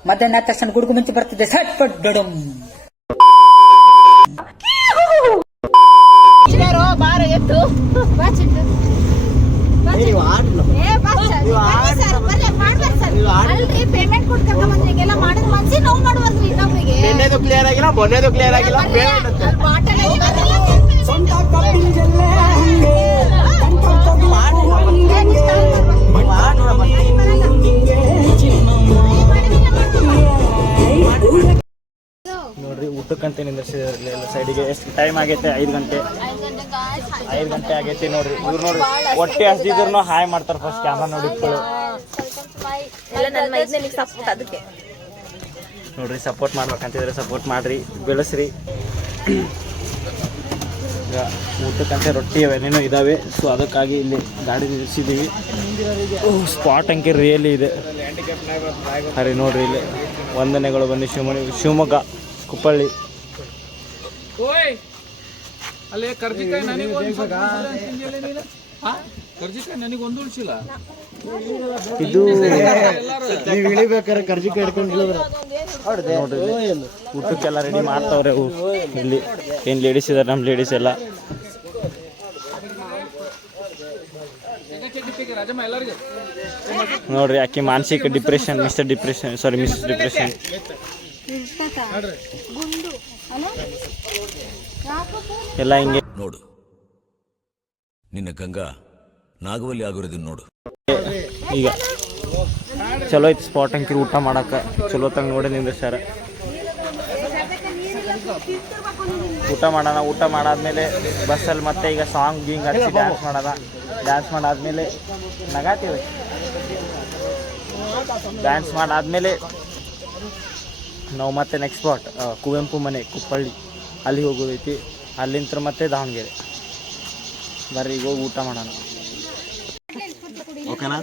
ಮಧ್ಯಾಹ್ನ ತಕ್ಷಣ ಗುಡುಗು ಮುಂಚೆ ಬರ್ತಿದ್ದೆ ಸಟ್ ಪಟ್ ಡಡಮ್. ಬಾರ ಎತ್ತು ಪೇಮೆಂಟ್ ಕೊಟ್ಟು ಬಂದ್ರಿಗೆಲ್ಲ ಮಾಡಿದ ಮನ್ಸಿ ನೋವು ಮಾಡುವಲ್ರಿ ಇನ್ನೊಬ್ರಿಗೆ. ಕ್ಲಿಯರ್ ಆಗಿಲ್ಲ, ಮೊನ್ನೆದು ಕ್ಲಿಯರ್ ಆಗಿಲ್ಲ. ನೋಡ್ರಿ ಊಟಕ್ಕಂತ ನಿಂದಿರ್ಸಿದ್ರಲ್ಲಿ ಎಲ್ಲ ಸೈಡಿಗೆ. ಎಷ್ಟು ಟೈಮ್ ಆಗೈತೆ? 5 ಗಂಟೆ. 5 ಗಂಟೆ ಆಗೈತಿ ನೋಡ್ರಿ. ಇವ್ರು ನೋಡ್ರಿ ಹೊಟ್ಟೆ ಹಸ್ದಿದ್ರು ಹಾಯ್ ಮಾಡ್ತಾರೆ. ಫಸ್ಟ್ ಕ್ಯಾಮ್ರಾ ನೋಡಿ ನೋಡ್ರಿ. ಸಪೋರ್ಟ್ ಮಾಡ್ಬೇಕಂತಿದ್ರೆ ಸಪೋರ್ಟ್ ಮಾಡ್ರಿ, ಬೆಳೆಸ್ರಿ. ಈಗ ಊಟಕ್ಕಂತ ರೊಟ್ಟಿ ಅವೇನೇನೋ ಇದ್ದಾವೆ. ಸೊ ಅದಕ್ಕಾಗಿ ಇಲ್ಲಿ ಗಾಡಿ ನಿಲ್ಲಿಸಿದ್ದೀವಿ. ಸ್ಪಾಟ್ ಅಂಕೆ ರಿಯಲಿ ಇದೆ. ಅರೆ ನೋಡ್ರಿ, ಇಲ್ಲಿ ವಂದನೆಗಳು ಬಂದು ಶಿವಮೊಗ್ಗ ಕುಪ್ಪಳ್ಳಿ. ಅಲ್ಲೇ ಕರ್ಜಿಕಾಯಿ ನನಗೊಂದು ಉಳಿಸಿಲ್ಲ. ಇದು ನೀವು ಇಳಿಬೇಕಾರೆ ಕರ್ಜಿಕಾಯಿ ಹಿಡ್ಕೊಂಡು ನೋಡ್ರಿ, ಊಟಕ್ಕೆಲ್ಲ ರೆಡಿ ಮಾಡ್ತಾವ್ರೆ. ಇಲ್ಲಿ ಏನು ಲೇಡೀಸ್ ಇದ್ದಾರೆ, ನಮ್ಮ ಲೇಡೀಸ್ ಎಲ್ಲ. ನೋಡ್ರಿ ಆಕೆ ಮಾನಸಿಕ ಡಿಪ್ರೆಷನ್, ಮಿಸ್ ಡಿಪ್ರೆಷನ್. ಎಲ್ಲ ಹಿಂಗೆ ನೋಡು, ನಿನ್ನ ಗಂಗಾ ನಾಗವಲ್ಲಿ ಆಗಿರೋದನ್ನ ನೋಡು. ಈಗ ಚಲೋ ಐತಿ ಸ್ಪಾಟ್ ಅಂಕಿರಿ. ಊಟ ಮಾಡಕ್ಕೆ ಚಲೋ ತಂಗ ನೋಡಿ ನಿಂದ್ರಸ್ಯಾರ. ಊಟ ಮಾಡೋಣ. ಊಟ ಮಾಡಾದ್ಮೇಲೆ ಬಸ್ಸಲ್ಲಿ ಮತ್ತೆ ಈಗ ಸಾಂಗ್ ಗೀಂಗ್ ಹಚ್ಚಿ ಡ್ಯಾನ್ಸ್ ಮಾಡೋಣ. ಡ್ಯಾನ್ಸ್ ಮಾಡಾದ್ಮೇಲೆ ನಗಾತೀವಿ. ಡ್ಯಾನ್ಸ್ ಮಾಡಾದ್ಮೇಲೆ ನಾವು ಮತ್ತೆ ನೆಕ್ಸ್ಟ್ ಸ್ಪಾಟ್ ಕುವೆಂಪು ಮನೆ ಕುಪ್ಪಳ್ಳಿ, ಅಲ್ಲಿ ಹೋಗೋದೈತಿ. ಅಲ್ಲಿಂದ ಮತ್ತೆ ದಾವಣಗೆರೆ. ಬರ್ರಿ ಈಗ ಹೋಗಿ ಊಟ ಮಾಡೋಣ. ಓಕೆನಾ?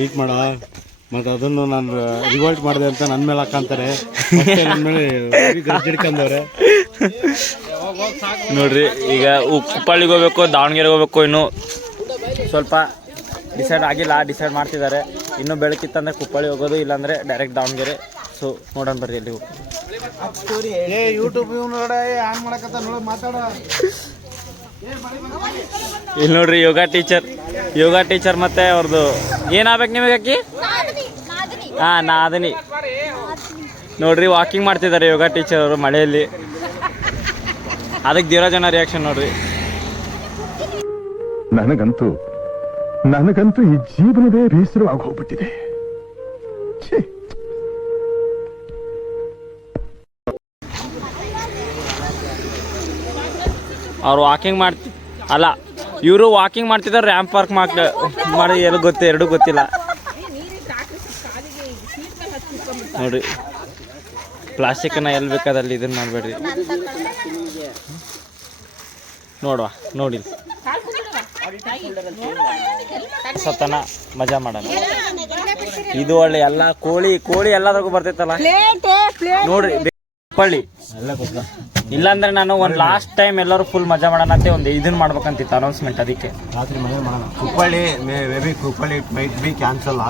ಈಟ್ ಮಾಡ ಮತ್ತು ಅದನ್ನು ನಾನು ರಿವೋಲ್ಟ್ ಮಾಡಿದೆ ಅಂತ ನನ್ನ ಮೇಲೆ ಹಾಕಂತಾರೆ, ನನ್ನ ಮೇಲೆ ಹಿಡ್ಕೊಂಡವ್ರೆ. ನೋಡ್ರಿ ಈಗ ಕುಪ್ಪಳ್ಳಿಗೆ ಹೋಗ್ಬೇಕು, ದಾವಣಗೆರೆಗೆ ಹೋಗ್ಬೇಕು, ಇನ್ನೂ ಸ್ವಲ್ಪ ಡಿಸೈಡ್ ಆಗಿಲ್ಲ, ಡಿಸೈಡ್ ಮಾಡ್ತಿದ್ದಾರೆ. ಇನ್ನೂ ಬೆಳಕಿತ್ತಂದ್ರೆ ಕುಪ್ಪಳ್ಳಿ ಹೋಗೋದು, ಇಲ್ಲಾಂದರೆ ಡೈರೆಕ್ಟ್ ದಾವಣಗೆರೆ. ಸೊ ನೋಡೋಣ ಬರ್ರಿ ಎಲ್ಲಿ ಹೋಗಿ. ಯೂಟ್ಯೂಬ್ ಆನ್ ಮಾಡಕತ್ತ ನೋಡಿ ಮಾತಾಡ. ಇಲ್ಲಿ ನೋಡ್ರಿ ಯೋಗ ಟೀಚರ್ ಮತ್ತೆ ಅವ್ರದ್ದು ಏನಾಗ್ಬೇಕು ನಿಮಗೆ ಅಕ್ಕಿ? ಹಾಂ ನಾದಿನಿ. ನೋಡ್ರಿ ವಾಕಿಂಗ್ ಮಾಡ್ತಿದ್ದಾರೆ ಯೋಗ ಟೀಚರ್ ಅವರು ಮಳೆಯಲ್ಲಿ. ಅದಕ್ಕೆ ಧೀರಜನ ರಿಯಾಕ್ಷನ್ ನೋಡ್ರಿ. ನನಗಂತೂ ಈ ಜೀವನವೇ ಬೇಸರವಾಗಿ ಹೋಗ್ಬಿಟ್ಟಿದೆ. ಅವ್ರು ವಾಕಿಂಗ್ ಅಲ್ಲ ಇವರು ವಾಕಿಂಗ್ ಮಾಡ್ತಿದ್ದಾರೆ, ರ್ಯಾಂಪ್ ಪಾರ್ಕ್ ಮಾಡಿ ಎಲ್ಲ ಎರಡೂ ಗೊತ್ತಿಲ್ಲ ನೋಡ್ರಿ. ಪ್ಲಾಸ್ಟಿಕ್ನ ಎಲ್ಲಿ ಬೇಕಾದಲ್ಲಿ ಇದನ್ನ ಮಾಡಬೇಡ್ರಿ. ನೋಡಿ ಸತನ ಮಜಾ ಮಾಡೋಣ. ಇದು ಒಳ್ಳೆ ಎಲ್ಲ ಕೋಳಿ ಎಲ್ಲದಕ್ಕೂ ಬರ್ತೈತಲ್ಲ ನೋಡ್ರಿ. ಕುಪ್ಪಳ್ಳಿ ಇಲ್ಲಾಂದ್ರೆ ನಾನು ಒಂದು ಲಾಸ್ಟ್ ಟೈಮ್ ಎಲ್ಲರೂ ಫುಲ್ ಮಜಾ ಮಾಡೋಣ ಅಂತ ಒಂದು ಇದನ್ನ ಮಾಡ್ಬೇಕಂತಿತ್ತು ಅನೌನ್ಸ್ಮೆಂಟ್. ಅದಕ್ಕೆ ರಾತ್ರಿ ಮನೆ ಮಾಡೋಣ. Kuppalli Kuppalli might be cancel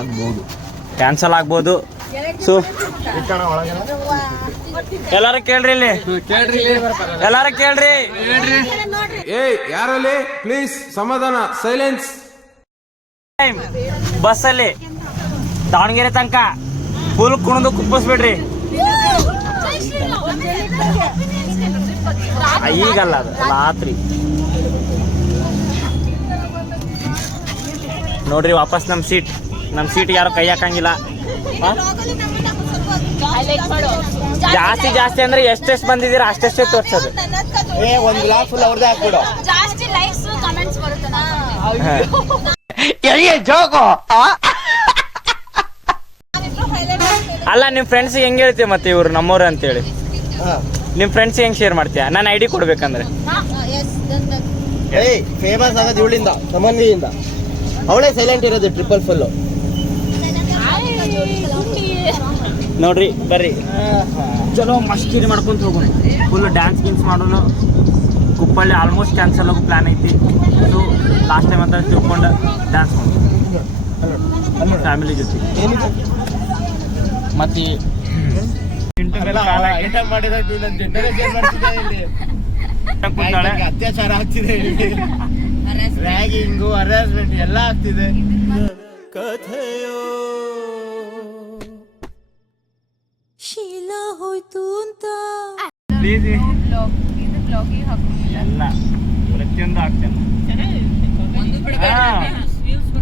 ಆಗ್ಬೋದು. ಸೊ ಎಲ್ಲಾರು ಕೇಳ್ರಿ, ಇಲ್ಲಿ ಎಲ್ಲಾರು ಕೇಳ್ರಿ. ಯಾರಲ್ಲಿ ಪ್ಲೀಸ್ ಸಮಾಧಾನ, ಸೈಲೆನ್ಸ್. ಬಸ್ಸಲ್ಲಿ ದಾವಣಗೆರೆ ತನಕ ಫುಲ್ ಕುಣಿದು ಕುಪ್ಪಿಸ್ಬಿಡ್ರಿ. ಈಗಲ್ಲ, ಅದು ರಾತ್ರಿ ನೋಡ್ರಿ. ವಾಪಸ್ ನಮ್ಮ ಸೀಟ್ ಯಾರು ಕೈ ಹಾಕಂಗಿಲ್ಲ. ಜಾಸ್ತಿ ಅಂದ್ರೆ ಎಷ್ಟೆಷ್ಟು ಬಂದಿದ್ದೀರಾ ಅಷ್ಟೆಷ್ಟೇ ತೋರ್ಸೋದು. ಒಂದು ಬ್ಲಾಕ್ ಫುಲ್ ಅವ್ರದೇ ಹಾಕ್ಬಿಡು. ಅಲ್ಲ ನಿಮ್ಮ ಫ್ರೆಂಡ್ಸಿಗೆ ಹೆಂಗೆ ಹೇಳ್ತೀಯ ಮತ್ತೆ ಇವ್ರು ನಮ್ಮವ್ರು ಅಂತೇಳಿ? ನಿಮ್ಮ ಫ್ರೆಂಡ್ಸಿಗೆ ಹೆಂಗೆ ಶೇರ್ ಮಾಡ್ತೀಯಾ? ನಾನು ID ಕೊಡ್ಬೇಕಂದ್ರೆ ಫೇಮಸ್ ಆಗೋದು ಇವಳಿಂದ, ಸಮನ್ವಿಯಿಂದ. ಅವಳೇ ಸೈಲೆಂಟ್ ಇರೋದು ಟ್ರಿಪಲ್ ಫುಲ್ಲು. ನೋಡ್ರಿ ಬರ್ರಿ, ಚಲೋ ಮಸ್ಕಿರಿ ಮಾಡ್ಕೊಂತ ಹೋಗೋಣ. ಫುಲ್ ಡ್ಯಾನ್ಸ್ ಮಾಡೋಣ. ಕುಪ್ಪಳ್ಳಿ ಆಲ್ಮೋಸ್ಟ್ ಕ್ಯಾನ್ಸಲ್ ಆಗೋ ಪ್ಲಾನ್ ಐತಿ. ಸೊ ಲಾಸ್ಟ್ ಟೈಮ್ ಅಂತ ತಿಳ್ಕೊಂಡು ಡ್ಯಾನ್ಸ್ ಮಾಡೋಣ ಫ್ಯಾಮಿಲಿ ಜೊತೆ. ಮತ್ತೆ ಅತ್ಯಾಚಾರ ಆಗ್ತಿದೆ, ರ್ಯಾಗಿಂಗು, ಹರಾಸ್ಮೆಂಟ್ ಎಲ್ಲ ಆಗ್ತಿದೆ. ಶೀಲಾ ಹೋಯ್ತು ಅಂತ ಎಲ್ಲ ಪ್ರತಿಯೊಂದು ಆಗ್ತೇನೆ.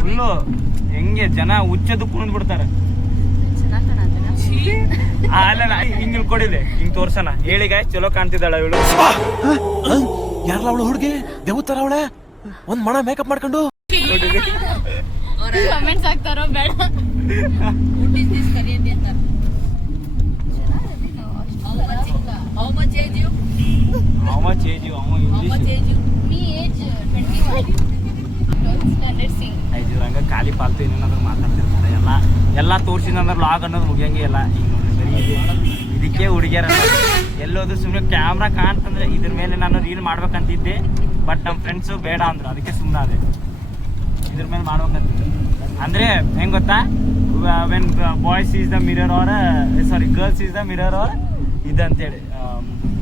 ಫುಲ್ಲು ಹೆಂಗೆ ಜನ ಹುಚ್ಚದು ಕುಣಿದ್ ಬಿಡ್ತಾರೆ. ಅಲ್ಲ ಹಿಂಗ್ ಕೊಡಿದೆ, ಹಿಂಗ್ ತೋರ್ಸೋಣ. ಹೇಳಿ ಗಾಯ್, ಚಲೋ ಕಾಣ್ತಿದ್ದಾಳ ಇವಳು. ಯಾರಲ್ಲ ಅವಳು ಹುಡುಗಿ? ದೇವತರ ಅವಳೆ, ಒಂದ್ ಮಣ ಮೇಕಪ್ ಮಾಡ್ಕೊಂಡು. ಕಮೆಂಟ್ಸ್ ಆಗ್ತಾರೋ ಬೇಡ. How much age you? Me age 21. Standard C. ಐದು ರಂಗ ಖಾಲಿ ಪಾಲ್ತು ಏನೇನಾದ್ರು ಮಾತಾಡ್ತಿರ್ತಾರೆ. ಎಲ್ಲ ತೋರಿಸಿದಂದ್ರೆ ಲಾಗ್ ಅನ್ನೋದು ಮುಗಿಯಂಗೆ ಇಲ್ಲ. ಈಗ ನೋಡ್ರಿ ಬರೀ ಇದಕ್ಕೆ ಹುಡುಗಿಯರ ಎಲ್ಲೋದು ಸುಮ್ಮನೆ ಕ್ಯಾಮ್ರಾ ಕಾಣ್ತಂದ್ರೆ ಇದ್ರ ಮೇಲೆ ನಾನು ರೀಲ್ ಮಾಡ್ಬೇಕಂತಿದ್ದೆ. ಬಟ್ ನಮ್ಮ ಫ್ರೆಂಡ್ಸು ಬೇಡ ಅಂದ್ರು, ಅದಕ್ಕೆ ಸುಮ್ಮನೆ ಅದೇ ಇದ್ರ ಮೇಲೆ ಮಾಡ್ಬೇಕಂತಿದ್ದೆ. ಅಂದರೆ ಹೆಂಗೆ ಗೊತ್ತಾ, when boys is the mirror or girls is the mirror or ಇದಂತೇಳಿ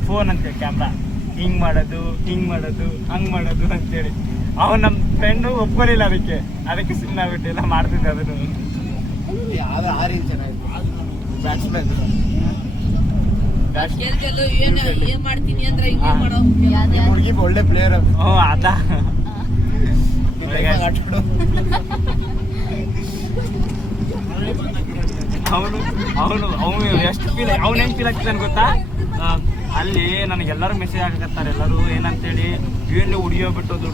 ಫೋನ್ ಅಂತೇಳಿ ಕ್ಯಾಮ್ರಾ ಹಿಂಗೆ ಮಾಡೋದು ಹಂಗೆ ಮಾಡೋದು ಅಂತೇಳಿ. ಅವನು ನಮ್ಮ ಫ್ರೆಂಡು ಒಪ್ಕೊಳ್ಳಿಲ್ಲ, ಅದಕ್ಕೆ ಸುಮ್ಮನೆ ಆಗ್ಬಿಟ್ಟು ಎಲ್ಲ ಮಾಡ್ತಿದ್ದೆ. ಅದನ್ನು ಹುಡುಗಿ ಒಳ್ಳೆ ಪ್ಲೇಯರ್. ಅದ ಅವನು ಎಷ್ಟು ಅವ್ನು ಹೆಂಗೆ ಫೀಲ್ ಆಗ್ತಿದ್ದಾನೆ ಗೊತ್ತಾ? ಅಲ್ಲಿ ನನಗೆಲ್ಲರೂ ಮೆಸೇಜ್ ಹಾಕತ್ತಾರೆ, ಎಲ್ಲರೂ ಏನಂತೇಳಿ ಏನು ಹುಡುಗಿ ಬಿಟ್ಟೋದು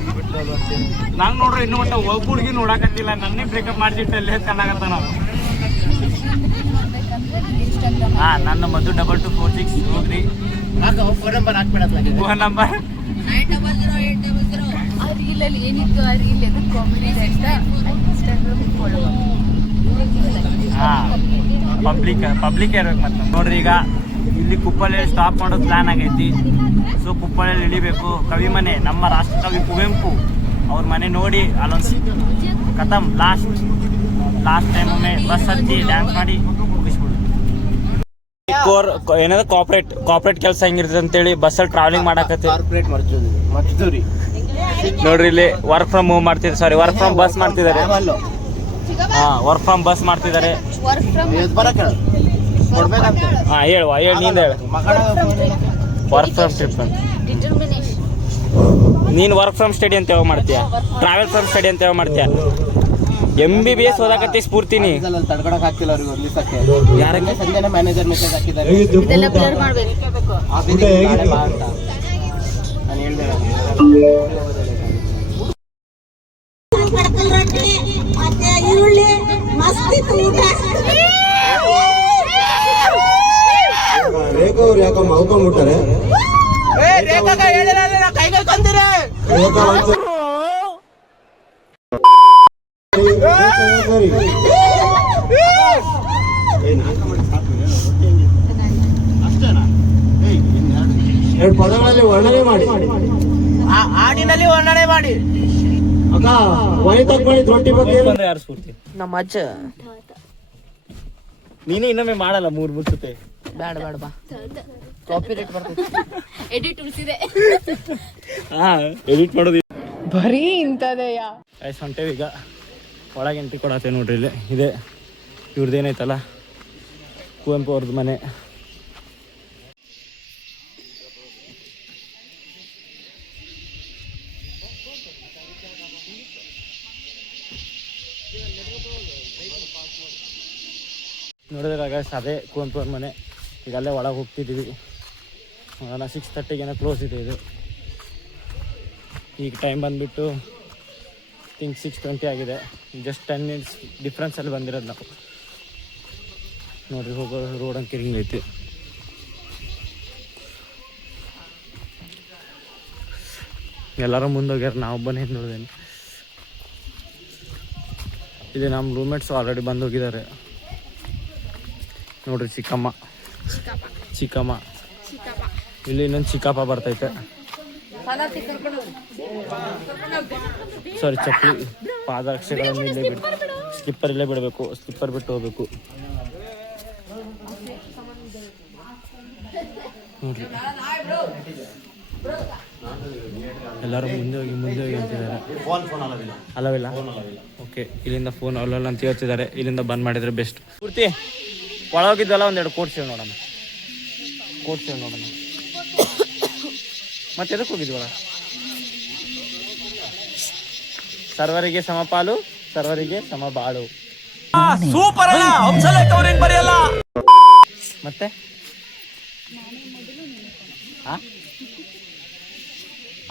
ಅಂತೇಳಿ. ನಂಗೆ ನೋಡ್ರಿ ಇನ್ನೂ ಮಟ್ಟ ಒಬ್ಬ ಹುಡುಗಿ ನೋಡಕತ್ತಿಲ್ಲ, ನನ್ನೇ ಬ್ರೇಕಪ್ ಮಾಡಿಸಿಟ್ಟಲ್ಲಿ ಚೆನ್ನಾಗತ್ತ ನಾವು. ನನ್ನ ಮದ್ದು 2246 ಹೋಗ್ರಿ. ಫೋನ್ ನಂಬರ್ ಹಾಕ್ಬಿಡತ್ತ. Phone number 900800. ಆ ರೀಲಲ್ಲಿ ಏನಿತ್ತು, ಆ ರೀಲ್ ಎದಕ್ಕೆ ಕಾಮಿಡಿ ಅಂತ ಇನ್ಸ್ಟಾಗ್ರಾಮ್ ಫಾಲೋ ಮಾಡಿ. ಹಾಂ ಪಬ್ಲಿಕ್ ಇರ್ಬೇಕು ಮತ್ತೆ ನೋಡ್ರಿ. ಈಗ ಇಲ್ಲಿ ಕುಪ್ಪಳ್ಳಿಯಲ್ಲಿ ಸ್ಟಾಪ್ ಮಾಡೋದು ಪ್ಲ್ಯಾನ್ ಆಗೈತಿ. ಸೊ ಕುಪ್ಪಳ್ಳಿಯಲ್ಲಿ ಇಳಿಬೇಕು. ಕವಿ ಮನೆ, ನಮ್ಮ ರಾಷ್ಟ್ರಕವಿ ಕುವೆಂಪು ಅವ್ರ ಮನೆ ನೋಡಿ ಅಲ್ಲೊಂದು ಕಥಮ್ ಲಾಸ್ಟ್ ಟೈಮ್ ಒಮ್ಮೆ ಬಸ್ ಹತ್ತಿ ಡ್ಯಾನ್ಸ್ ಮಾಡಿ ಮುಗಿಸ್ಬಿಡು. ಏನಾದ್ರು ಕಾರ್ಪೊರೇಟ್ ಕೆಲಸ ಹೆಂಗಿರ್ತದೆ ಅಂತೇಳಿ ಬಸ್ಸಲ್ಲಿ ಟ್ರಾವೆಲಿಂಗ್ ಮಾಡಕತ್ತಿ. ನೋಡ್ರಿ ಇಲ್ಲಿ ವರ್ಕ್ ಫ್ರಮ್ ಹೋಮ್ ಮಾಡ್ತಿದ್ದಾರೆ, ಸಾರಿ ವರ್ಕ್ ಫ್ರಮ್ ಬಸ್ ಮಾಡ್ತಿದ್ದಾರೆ. ವರ್ಕ್ ಫ್ರಮ್ ಬಸ್ ಮಾಡ್ತಿದ್ದಾರೆ. ಹೇಳಿ ನೀನು ಹೇಳು. ವರ್ಕ್ ಫ್ರಮ್ ಟ್ರಿಪ್ ಅಂತ ನೀನು ವರ್ಕ್ ಫ್ರಮ್ ಸ್ಟಡಿ ಅಂತ ಯಾವಾಗ ಮಾಡ್ತೀಯ? ಟ್ರಾವೆಲ್ ಫ್ರಮ್ ಸ್ಟಡಿ ಅಂತ ಯಾವಾಗ ಮಾಡ್ತೀಯ? MBBS ಓದಾಕತ್ತಿ ಸ್ಫೂರ್ತಿನಿ ತಡ್ಕೊಳಕ್ ಆಗ್ತಿಲ್ಲ ಅವ್ರಿಗೆ ಒಂದು ದಿವಸಕ್ಕೆ. ಯಾರಿಗೆ ಸಂಜೆನೆ ಮ್ಯಾನೇಜರ್ ಮೆಸೇಜ್ ಹಾಕಿದ್ದಾರೆ. ಇದೆಲ್ಲ ಕ್ಲಿಯರ್ ಮಾಡ್ಬೇಕು. ನಾನು ಹೇಳ್ದೆ ಮತ್ತೆ ಈರುಳ್ಳಿ ಮಸ್ತ್ ಊಟ. ರೇಖಾ ಅವ್ರು ಯಾಕೋ ಮಲ್ಕೊಂಡ್ಬಿಟ್ಟಾರೆ. ಎರಡು ಪದಗಳಲ್ಲಿ ವರ್ಣನೆ ಮಾಡಿ. ಹಾಡಿನಲ್ಲಿ ವರ್ಣನೆ ಮಾಡಿ. ಅಕ್ಕ ವೈ ತಕ್ಕೊಳ್ಳಿ ರೊಟ್ಟಿ ಬಗ್ಗೆ. ಯಾರು ಸ್ಫೂರ್ತಿ? ನಮ್ಮ ಅಜ್ಜ. ನೀನೇ ಇನ್ನೊಮ್ಮೆ ಮಾಡಲ್ಲ ಮೂರು ಸತೆ. ಬೇಡ ಬಾ, ಕಾಪಿರೇಟ್ ಬರ್ತೈತಿ. ಎಡಿಟ್ ಉಳಿಸಿದೆ. ಎಡಿಟ್ ಮಾಡೋದು ಬರೀ ಇಂಥದೆಯಾ? ಹೊಂಟೇವಿ ಈಗ ಒಳಗೆ ಎಂಟ್ರಿ ಕೊಡತ್ತೇವೆ ನೋಡ್ರಿ. ಇಲ್ಲಿ ಇದೆ ಇವ್ರದ್ದೇನೈತಲ್ಲ ಕುವೆಂಪು ಅವ್ರದ್ದು ಮನೆ. ನೋಡಿದ್ರಾಗ ಅದೇ ಕುವೆಂಪು ಅವ್ರ ಮನೆ. ಈಗ ಅಲ್ಲೇ ಒಳಗೆ ಹೋಗ್ತಿದ್ದೀವಿ. 6:30 ಕ್ಲೋಸ್ ಇದೆ ಇದು. ಈಗ ಟೈಮ್ ಬಂದುಬಿಟ್ಟು ಥಿಂಕ್ 6:20 ಆಗಿದೆ. ಜಸ್ಟ್ 10 ಮಿನಿಟ್ಸ್ ಡಿಫ್ರೆನ್ಸಲ್ಲಿ ಬಂದಿರೋದು ನಾವು. ನೋಡಿರಿ ಹೋಗೋ ರೋಡ್ ಅಂತ ಹಿಂಗೈತಿ. ಎಲ್ಲರೂ ಮುಂದೋಗ್ಯಾರ, ನಾವು ಒಬ್ಬನೇ ನೋಡಿದೇನೆ. ಇಲ್ಲಿ ನಮ್ಮ ರೂಮ್ಮೇಟ್ಸ್ ಆಲ್ರೆಡಿ ಬಂದು ಹೋಗಿದ್ದಾರೆ. ನೋಡ್ರಿ ಚಿಕ್ಕಮ್ಮ ಇಲ್ಲಿ ಇನ್ನೊಂದು ಚಿಕ್ಕಪ್ಪ ಬರ್ತೈತೆ. ಸಾರಿ ಚಪ್ಪಲಿ ಪಾದರಕ್ಷೆಗಳನ್ನು ಇಲ್ಲೇ ಸ್ಲಿಪ್ಪರ್ ಇಲ್ಲೇ ಬಿಡಬೇಕು. ಸ್ಲಿಪ್ಪರ್ ಬಿಟ್ಟು ಹೋಗ್ಬೇಕು ನೋಡ್ರಿ. ಎಲ್ಲರೂ ಮುಂದೆ ಹೋಗಿ ಅಂತಿದ್ದಾರೆ. ಅಲವಿಲ್ಲ. ಓಕೆ, ಇಲ್ಲಿಂದ ಫೋನ್ ಅಲ್ಲಲ್ಲ ಅಂತ ಹೇಳ್ತಿದ್ದಾರೆ. ಇಲ್ಲಿಂದ ಬಂದ್ ಮಾಡಿದ್ರೆ ಬೆಸ್ಟ್. ಪೂರ್ತಿ ಒಳಗೋಗಿದ್ವಲ್ಲ, ಒಂದೆರಡು ಕೋಟ್ಸ್ ಹೇಳಿ ನೋಡೋಣ. ಮತ್ತೆ ಎದಕ್ಕೆ ಹೋಗಿದ್ವಲ್ಲ? ಸರ್ವರಿಗೆ ಸಮಪಾಲು, ಸರ್ವರಿಗೆ ಸಮಬಾಳು. ಸೂಪರ್ ಅಲ್ಲ, ಬರೆಯಲ್ಲ. ಮತ್ತೆ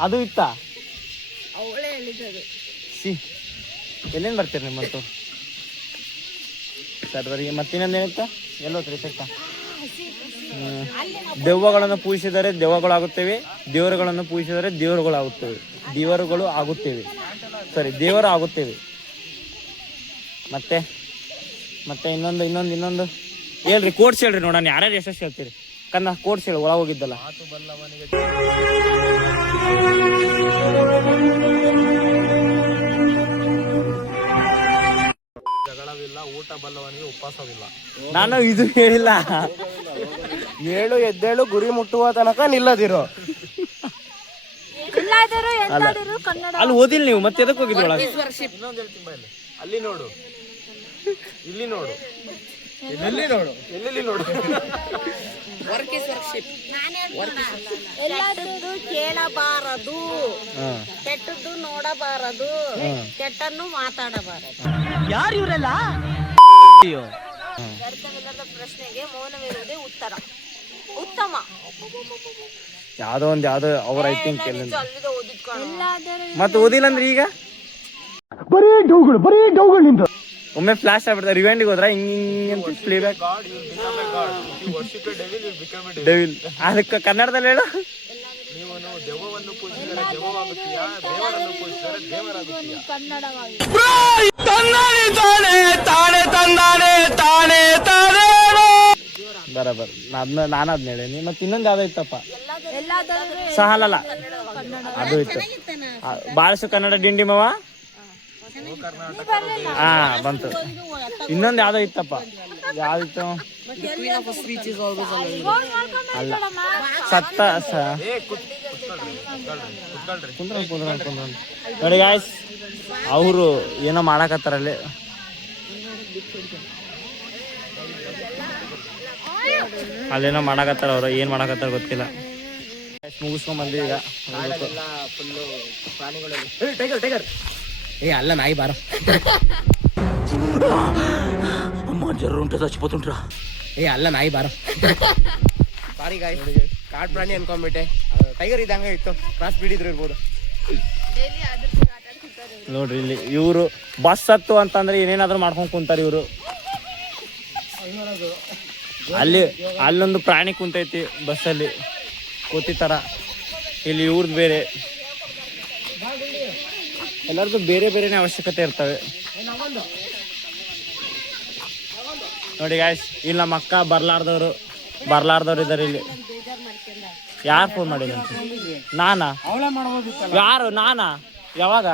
ಅದು ಇತ್ತಾ? ಎಲ್ಲಿಂದ ಬರ್ತೀರಿ ನಿಮ್ಮಂತೂ ಸರ್ವರಿಗೆ? ಮತ್ತಿನ್ನೊಂದೇನಿತ್ತ? ಎಲ್ಲೋತ್ರಿ ಸೆಕ್ಟ? ದೆವ್ವಗಳನ್ನು ಪೂಜಿಸಿದರೆ ದೆವ್ವಗಳಾಗುತ್ತೇವೆ, ದೇವರುಗಳನ್ನು ಪೂಜಿಸಿದರೆ ದೇವರುಗಳು ಆಗುತ್ತೇವೆ. ದೇವರು ಆಗುತ್ತೇವೆ. ಮತ್ತೆ ಇನ್ನೊಂದು ಹೇಳ್ರಿ, ಕೋಟ್ಸ್ ಹೇಳ್ರಿ ನೋಡೋಣ. ಯಾರ್ಯಾರು ಎಷ್ಟೆಷ್ಟು ಹೇಳ್ತೀರಿ? ಕನ್ನ ಕೋಟ್ಸ್ ಹೇಳಿ. ಒಳಗೆ ಹೋಗಿದ್ದಲ್ಲ. ಜಗಳವಿಲ್ಲ, ಊಟ ಬಲ್ಲವನಿಗೆ ಉಪವಾಸವಿಲ್ಲ. ನಾನು ಇದು ಹೇಳಿಲ್ಲ. 7 ಎದ್ದೇಳು, ಗುರಿ ಮುಟ್ಟುವ ತನಕ ನಿಲ್ಲದಿರೋ. ಅಲ್ಲಿ ಓದಿಲ್ಲ ನೀವು? ಮತ್ತೆ ಎದಕ್ಕೆ ಹೋಗಿದ್ರಿ ಒಳಗೆ? ಅಲ್ಲಿ ನೋಡು, ಇಲ್ಲಿ ನೋಡು, ಎಲ್ಲೆಲ್ಲಿ ನೋಡು. ಎಲ್ಲದೂ ಕೇಳಬಾರದು, ಕೆಟ್ಟದ್ದು ನೋಡಬಾರದು, ಕೆಟ್ಟನ್ನು ಮಾತಾಡಬಾರದು. ಯಾರು ಇವರೆಲ್ಲ? ಅರ್ಥವಿಲ್ಲದ ಪ್ರಶ್ನೆಗೆ ಮೌನವಿರುವುದೇ ಉತ್ತಮ. ಯಾವ್ದೋ ಅವ್ರ ಐ ಥಿಂಕ್ ಮತ್ತೆ ಓದಿಲ್ಲ ಅಂದ್ರೆ ಈಗ ಬರೀ ಡೌಗಳು ನಿಂತು ಒಮ್ಮೆ ಫ್ಲಾಶ್ ಆಗ್ಬಿಡ್ತಾರೆ. ರಿವೈಂಡಿಗೆ ಹೋದ್ರ ಹಿಂಗ್ ಪ್ಲೇ ಬ್ಯಾಕ್ ಡೆವಿಲ್. ಅದಕ್ಕೆ ಕನ್ನಡದಲ್ಲಿ ಹೇಳು. ದೆವ್ವವನ್ನು ಪೂಜಿಸಿದರೆ ದೆವ್ವವಾಗುತ್ತೀಯಾ, ದೇವರನ್ನು ಪೂಜಿಸಿದರೆ ದೇವರಾಗುತ್ತೀಯಾ? ಕನ್ನಡವಾಗಿ ಬರಬರ್ ನಾನು ಅದನ್ನ ಹೇಳೀನಿ. ಮತ್ತೆ ಇನ್ನೊಂದು ಯಾವ್ದು ಇತ್ತಪ್ಪ, ಸಹಲಲ್ಲ ಅದು ಇತ್ತು. ಬಾಳಸು ಕನ್ನಡ ಡಿಂಡಿ ಮವ, ಹಾ ಬಂತು. ಇನ್ನೊಂದು ಯಾವ್ದೋ ಇತ್ತಪ್ಪ, ಯಾವ್ದಿತ್ತು ಅಲ್ಲ, ಸತ್ತ ಕುಂದ್ರ ನೋಡಿ ಗಾಯ್ಸ್, ಅವರು ಏನೋ ಮಾಡಕತ್ತಾರಲ್ಲಿ. ಅಲ್ಲೇನೋ ಮಾಡಕತ್ತಾರ, ಅವ್ರು ಏನ್ ಮಾಡಕತ್ತಾರ ಗೊತ್ತಿಲ್ಲ. ಮುಗಿಸ್ಕೊಂಡ್ ಬಂದ್ವಿ ಈಗ. ఏ అల్ల నాయి బార అమ్మ జర్రు ఉంటే చచ్చిపోతుంట్రా. ఏ అల్ల నాయి బార ಸಾರಿ ಗಾಯ್, ಕಾಡು ಪ್ರಾಣಿ ಅನ್ಕೊಂಡ್ಬಿಟ್ಟೆ. ಟೈಗರ್ ಇದ್ದಂಗೆ ಇತ್ತು, ಕ್ರಾಸ್ ಬಿಡಿದ್ರು ಇರ್ಬೋದು. ನೋಡ್ರಿ ಇಲ್ಲಿ ಇವರು ಬಸ್ ಹತ್ತು ಅಂತಂದ್ರೆ ಏನೇನಾದ್ರೂ ಮಾಡ್ಕೊಂಡ್ ಕುಂತಾರ ಇವರು. ಅಲ್ಲೊಂದು ಪ್ರಾಣಿ ಕುಂತೈತಿ ಬಸ್ಸಲ್ಲಿ ಕೂತಿತ್ತಾರ. ಇಲ್ಲಿ ಇವ್ರದ್ದು ಬೇರೆ, ಎಲ್ಲರದ್ದು ಬೇರೆ ಬೇರೆನೇ ಅವಶ್ಯಕತೆ ಇರ್ತವೆ. ನೋಡಿ ಗಾಯ್ಸ್, ಇಲ್ಲಿ ನಮ್ಮ ಅಕ್ಕ ಬರ್ಲಾರ್ದವ್ರು ಇದ್ದಾರೆ ಇಲ್ಲಿ. ಯಾರು ಫೋನ್ ಮಾಡಿಲ್ಲ? ನಾನಾ? ಯಾರು? ನಾನಾ? ಯಾವಾಗ?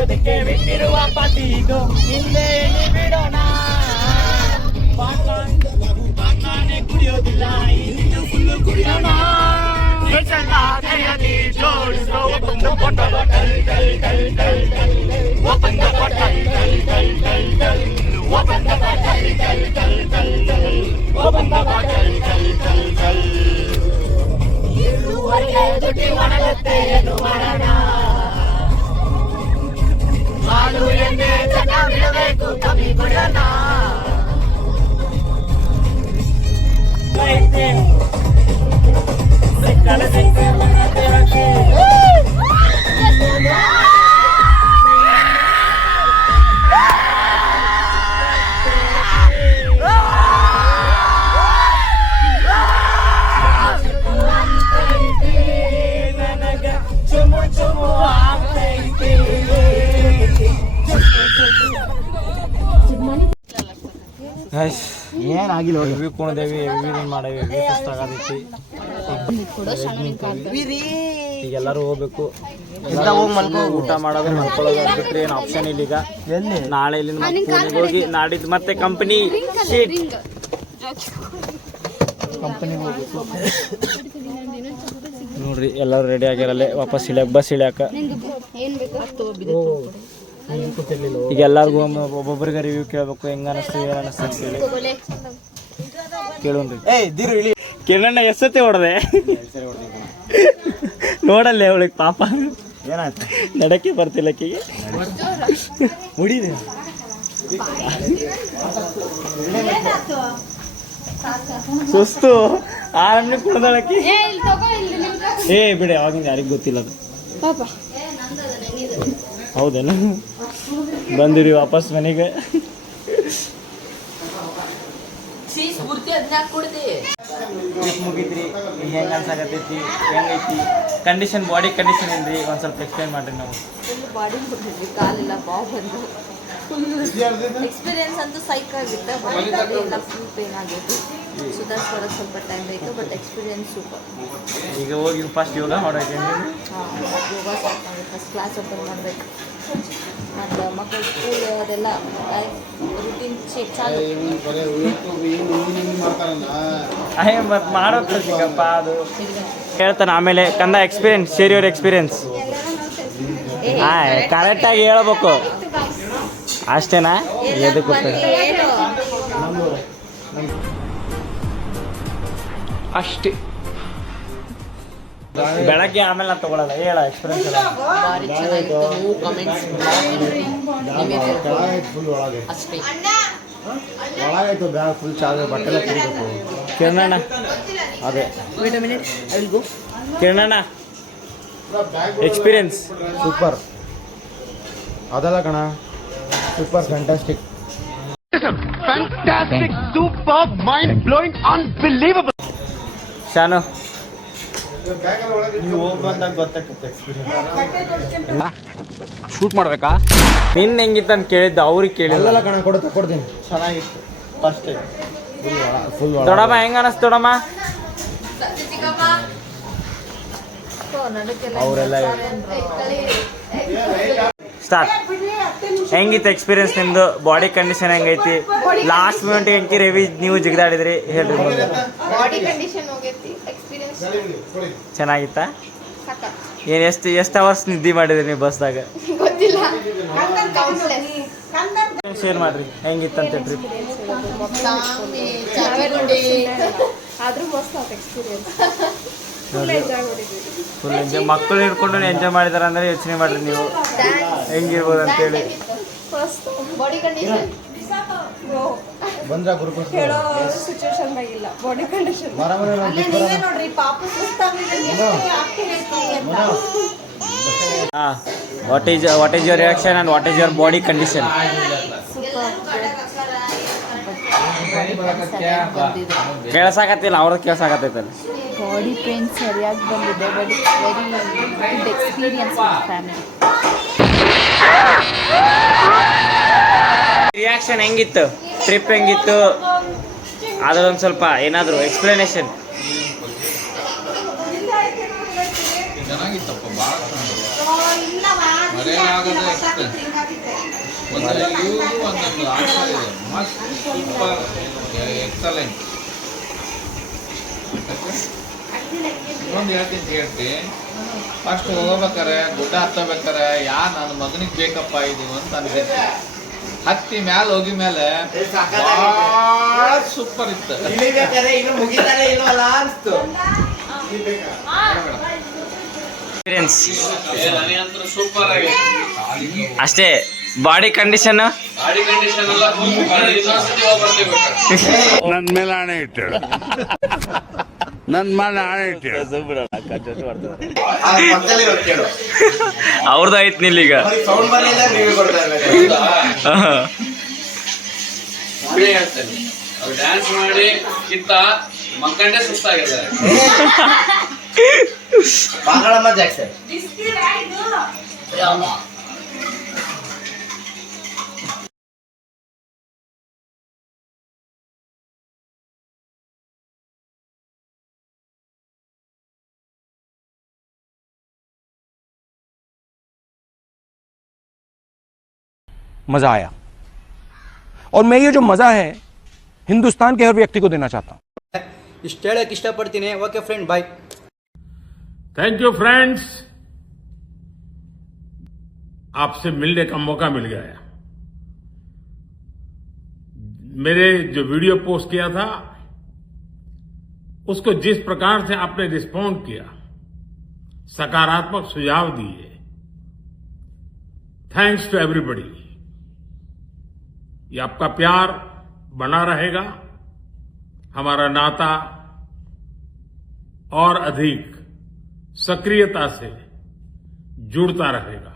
ಕುಡಿಯೋದಕ್ಕೆ ಬಿಟ್ಟಿರುವ ಪಾಟಿದು ಹಿಂದೆ ಎಣ್ಣೆ ಬಿಡೋಣ. ಪಾಟ್ನಾನೆ ಕುಡಿಯೋದಿಲ್ಲ ಇನ್ನು ಫುಲ್ಲು ಕುಡಿಯೋಣ. ಜೋಡಿಸೋ ಒಂದು ಬಾಟಲ್ ಟಲ್ ಟಲ್ ಟಲ್ ಟಲ್ ಟಲ್. ಓಪನ್ ದ ಬಾಟಲ್ ಟಲ್ ಟಲ್ ಟಲ್ ಟಲ್. ಓಪನ್ ದ ಬಾಟಲ್ ಟಲ್ ಟಲ್ ಟಲ್ ಟಲ್. ಓಪನ್ ದ ಬಾಟಲ್ ಟಲ್ ಟಲ್ ಟಲ್. ಇರುವರೆಗೆ ದುಡ್ಡಿ ಒಣಗುತ್ತೆ ಏನು ಮಾಡೋಣ. ಹಾಲು ಎಣ್ಣೆ ಚೆನ್ನಾಗಿರಬೇಕು ಕಮ್ಮಿ ಬಿಡೋಣ. ಏನಾಗಿಲ್ಲ ಎವಿ ಕುಣದೇವಿ ಎವಿ ಮಾಡೇವಿ ಎವಿ ಸುಸ್ತಾಗತೈತಿ. ಈಗ ಎಲ್ಲರೂ ಹೋಗ್ಬೇಕು. ಊಟ ಮಾಡೋದು ಮಲ್ಕೊಳ್ಳೋದು ಬಿಟ್ರೆ ಏನು ಆಪ್ಷನ್ ಇಲ್ಲ ಈಗ. ನಾಳೆ ಇಲ್ಲಿಂದ ಮತ್ತೆ ಪುಣೆಗೆ ಹೋಗಿ ನಾಡಿದ್ದು ಮತ್ತೆ ಕಂಪನಿ ನೋಡ್ರಿ ಎಲ್ಲರೂ ರೆಡಿ ಆಗಿರಲ್ಲ ವಾಪಸ್ ಬಸ್ ಇಳಿಯಾಕ. ಈಗ ಎಲ್ಲರಿಗೂ ಒಬ್ಬೊಬ್ಬರಿಗೆ ರಿವ್ಯೂ ಕೇಳಬೇಕು, ಹೆಂಗ ಅನಿಸ್ತು ಏನು ಅನಿಸ್ತು ಅಂತ ಹೇಳಿ ಕೇಳೋಣ್ರಿ. ಕಿರಣ ಎಷ್ಟೊತ್ತೆ ಹೊಡೆದೆ ನೋಡಲ್ಲ ಅವಳಿಗೆ ಪಾಪ ಏನಾಯ್ತು ನಡಕ್ಕೆ ಬರ್ತಿಲ್ಲ ಆಕೆಗೆ. ಹೊಡಿದೆ ಸುಸ್ತು ಆರಾಮ್ನೆ ಕುಡ್ದಾಳಕ್ಕೆ. ಬಿಡಿ ಅವಾಗಿಂದ ಯಾರಿಗೂ ಗೊತ್ತಿಲ್ಲ ಅದು. ಹೌದೇನು ಬಂದಿರಿ ವಾಪಸ್ ಮನೆಗೆ. ಮುಗಿದ್ರಿ ಈಗ ಹೆಂಗೆ ಅನ್ಸಾಕತ್ತೈತಿ, ಹೆಂಗೈತಿ ಕಂಡೀಷನ್, ಬಾಡಿ ಕಂಡೀಷನ್ ಏನ್ರಿ ಒಂದು ಸ್ವಲ್ಪ ಎಕ್ಸ್ಪ್ಲೈನ್ ಮಾಡ್ರಿ. ನಾವು ಬಾಡಿ ಬಿಟ್ಟಿದ್ವಿ, ಕಾಲೆಲ್ಲ ಬಾವು ಬಂದು ಫುಲ್ ಎಕ್ಸ್ಪೀರಿಯನ್ಸ್ ಅಂತೂ ಸೈಕ್ ಆಗಿತ್ತು. ಬಟ್ ಎಲ್ಲ ಫುಲ್ ಪೇನ್ ಆಗೈತಿ. ಸುಧಾರಿಸ್ಕೊಳ್ಳೋಕೆ ಸ್ವಲ್ಪ ಟೈಮ್ ಬೇಕು, ಬಟ್ ಎಕ್ಸ್ಪೀರಿಯನ್ಸ್ ಸೂಪರ್. ಈಗ ಹೋಗಿ ಫಸ್ಟ್ ಯೋಗ ಮಾಡೋಕೆ ಯೋಗ ಸ್ಟಾರ್ಟ್ ಮಾಡಿ ಫಸ್ಟ್ ಕ್ಲಾಸ್ ಓಪನ್ ಮಾಡಬೇಕು. ಮತ್ತು ಮಕ್ಕಳ ಸ್ಕೂಲ್ ಅದೆಲ್ಲ ರುಟೀನ್ ಚಾಲು ಮತ್ತು ಮಾಡೋದು ಸಿಗಪ್ಪ ಅದು ಹೇಳ್ತಾನೆ. ಆಮೇಲೆ ಕಂದ ಎಕ್ಸ್ಪೀರಿಯನ್ಸ್, ಶೇರ್ ಯುವರ್ ಎಕ್ಸ್ಪೀರಿಯನ್ಸ್. ಕರೆಕ್ಟಾಗಿ ಹೇಳ್ಬೇಕು ಅಷ್ಟೇನಾ? ಎದಕ್ಕೆ ಅಷ್ಟೇ ಬೆಳಗ್ಗೆ ಆಮೇಲೆ ನಾನು ತಗೊಳ್ಳಲ್ಲ. ಹೇಳ ಎಕ್ಸ್ಪೀರಿಯನ್ಸ್ ಎಲ್ಲ. ಭಾರಿ ಚೆನ್ನಾಗಿತ್ತು. ನೀವು ಕಮೆಂಟ್ಸ್ ಅಷ್ಟೇ. ಒಳಗಾಯ್ತು ಬ್ಯಾಗ್ ಫುಲ್ ಚಾರ್ಜ್ ಬಟ್ಟೆಲ್ಲ ತಿರುಗಬೇಕು. ಕಿರಣಣ್ಣ ಅದೇ ಕಿರಣಣ್ಣ ಎಕ್ಸ್ಪೀರಿಯನ್ಸ್ ಸೂಪರ್ ಅದಲ್ಲ ಕಣ, super fantastic. Fantastic, super, mind-blowing, unbelievable. Shanu ನೀವು ಹೋಗಿ ಬಂದಾಗ ಗೊತ್ತಾಗ್ತದೆ ಎಕ್ಸ್ಪೀರಿಯನ್ಸ್. ಶೂಟ್ ಮಾಡ್ಬೇಕಾ? ನಿನ್ನ ಹೆಂಗಿತ್ತು ಅಂತ ಕೇಳಿದ್ದು, ಅವ್ರಿಗೆ ಕೇಳಿಲ್ಲ. ಕಣ ಕೊಡ್ತೀನಿ. ಚೆನ್ನಾಗಿತ್ತು ಫಸ್ಟ್ ಫುಲ್. ದೊಡಮ್ಮ ಹೆಂಗ ಅನಿಸ್ತು? ದೊಡಮ್ಮ ಅವರೆಲ್ಲ ಸ್ಟಾರ್ಟ್. ಹೆಂಗಿತ್ತು ಎಕ್ಸ್ಪೀರಿಯನ್ಸ್ ನಿಮ್ದು? ಬಾಡಿ ಕಂಡೀಷನ್ ಹೆಂಗೈತಿ? ಲಾಸ್ಟ್ ಮೂಮೆಂಟ್ ಹೆಂಗೆ ರೇವಿ ನೀವು ಜಿಗಿದಾಡಿದ್ರಿ ಹೇಳ್ರಿ. ಬಾಡಿ ಕಂಡೀಷನ್ ಹೋಗೈತಿ. ಎಕ್ಸ್ಪೀರಿಯನ್ಸ್ ಚೆನ್ನಾಗಿತ್ತಾ? ಏನು ಎಷ್ಟು ಅವರ್ಸ್ ನಿದ್ದೆ ಮಾಡಿದ್ರಿ ನೀವು ಬಸ್ದಾಗ? ಗೊತ್ತಿಲ್ಲ. ಶೇರ್ ಮಾಡ್ರಿ ಹೆಂಗಿತ್ತಂತ ಟ್ರಿಪ್. ಆದ್ರೂ ಮಸ್ತ್ ಆಯ್ತು ಎಕ್ಸ್ಪೀರಿಯನ್ಸ್. Full enjoy. ಮಕ್ಕಳು ಹಿಡ್ಕೊಂಡು ಎಂಜಾಯ್ ಮಾಡಿದಾರೆ ಅಂದರೆ ಯೋಚನೆ ಮಾಡ್ರಿ ನೀವು ಹೆಂಗಿರ್ಬೋದು ಅಂತೇಳಿ. ಬಾಡಿ ಕಂಡೀಷನ್ ಬಂದ್ರ ಗುರುಕುಲ ಹೇಳೋ ಸಿಚುವೇಶನ್ದಾಗಿಲ್ಲ. ಬಾಡಿ ಕಂಡೀಷನ್ ನೋಡ್ರಿ ಪಾಪ ಹಾಂ. What is your reaction and what is your body condition? ಕೇಳ್ಸಾಕತ್ತಿಲ್ಲ, ಅವ್ರದ್ದು ಕೇಳ್ಸಾಕತ್ತೈತಲ್ಲ. ಬಾಡಿ ಪೇನ್ ಸರಿಯಾಗಿ ಬಂದಿದೆ. But very good experience family. Reaction ಹೆಂಗಿತ್ತು? ಟ್ರಿಪ್ ಹೆಂಗಿತ್ತು? ಅದೊಂದು ಸ್ವಲ್ಪ ಏನಾದರೂ ಎಕ್ಸ್ಪ್ಲನೇಷನ್. ಚೆನ್ನಾಗಿತ್ತಪ್ಪ, ಭಾಳ ಮರೆಯಾಗದ ಒಂದೊಂದು ಆನ್ಸರ್ ಇದೆ. Must super excellent. ಇನ್ನೊಂದು ಹೇಳ್ತೀನಿ ಕೇಳ್ತಿ. ಫಸ್ಟ್ ಹೋಗ್ಬೇಕಾರೆ ಗುಡ್ಡ ಹತ್ತಬೇಕಾರೆ ನನ್ನ ಮಗನಿಗೆ ಬೇಕಪ್ಪ ಇದು ಅಂತ ಅನ್ಸುತ್ತೆ. ಹತ್ತಿ ಮ್ಯಾಲ ಹೋಗಿ ಮೇಲೆ ಭಾಳ ಸೂಪರ್ ಇತ್ತು. ಸೂಪರ್ ಆಗಿ ಅಷ್ಟೇ. ಬಾಡಿ ಕಂಡೀಷನ್ ಎಲ್ಲ ನನ್ ಮೇಲೆ ಹಣೆ ಇಟ್ಟು ನನ್ ಮೇಲೆ ಹಣೆ ಇಟ್ಟು ಅವ್ರದ್ದು ಐತ್ ನಿಲ್ಲೀಗ. ಹೇಳ್ತೇನೆ. ಅವ್ರು ಡ್ಯಾನ್ಸ್ ಮಾಡಿ ಕಿತ್ತ ಮಕ್ಕಂಡೆ ಸುಸ್ತಾಗಿದ್ದಾರೆ. मजा आया और मैं ये जो मजा है हिंदुस्तान के हर व्यक्ति को देना चाहता हूँ. ಇಷ್ಟು ಹೇಳಕ್ ಇಷ್ಟಪಡ್ತೀನಿ. Okay friend, bye. Thank you friends. आपसे मिलने का मौका मिल गया. मेरे जो वीडियो पोस्ट किया था उसको जिस प्रकार से आपने रिस्पॉन्ड किया, सकारात्मक सुझाव दिए, थैंक्स टू एवरीबॉडी. ये आपका प्यार बना रहेगा, हमारा नाता और अधिक सक्रियता से जुड़ता रहेगा.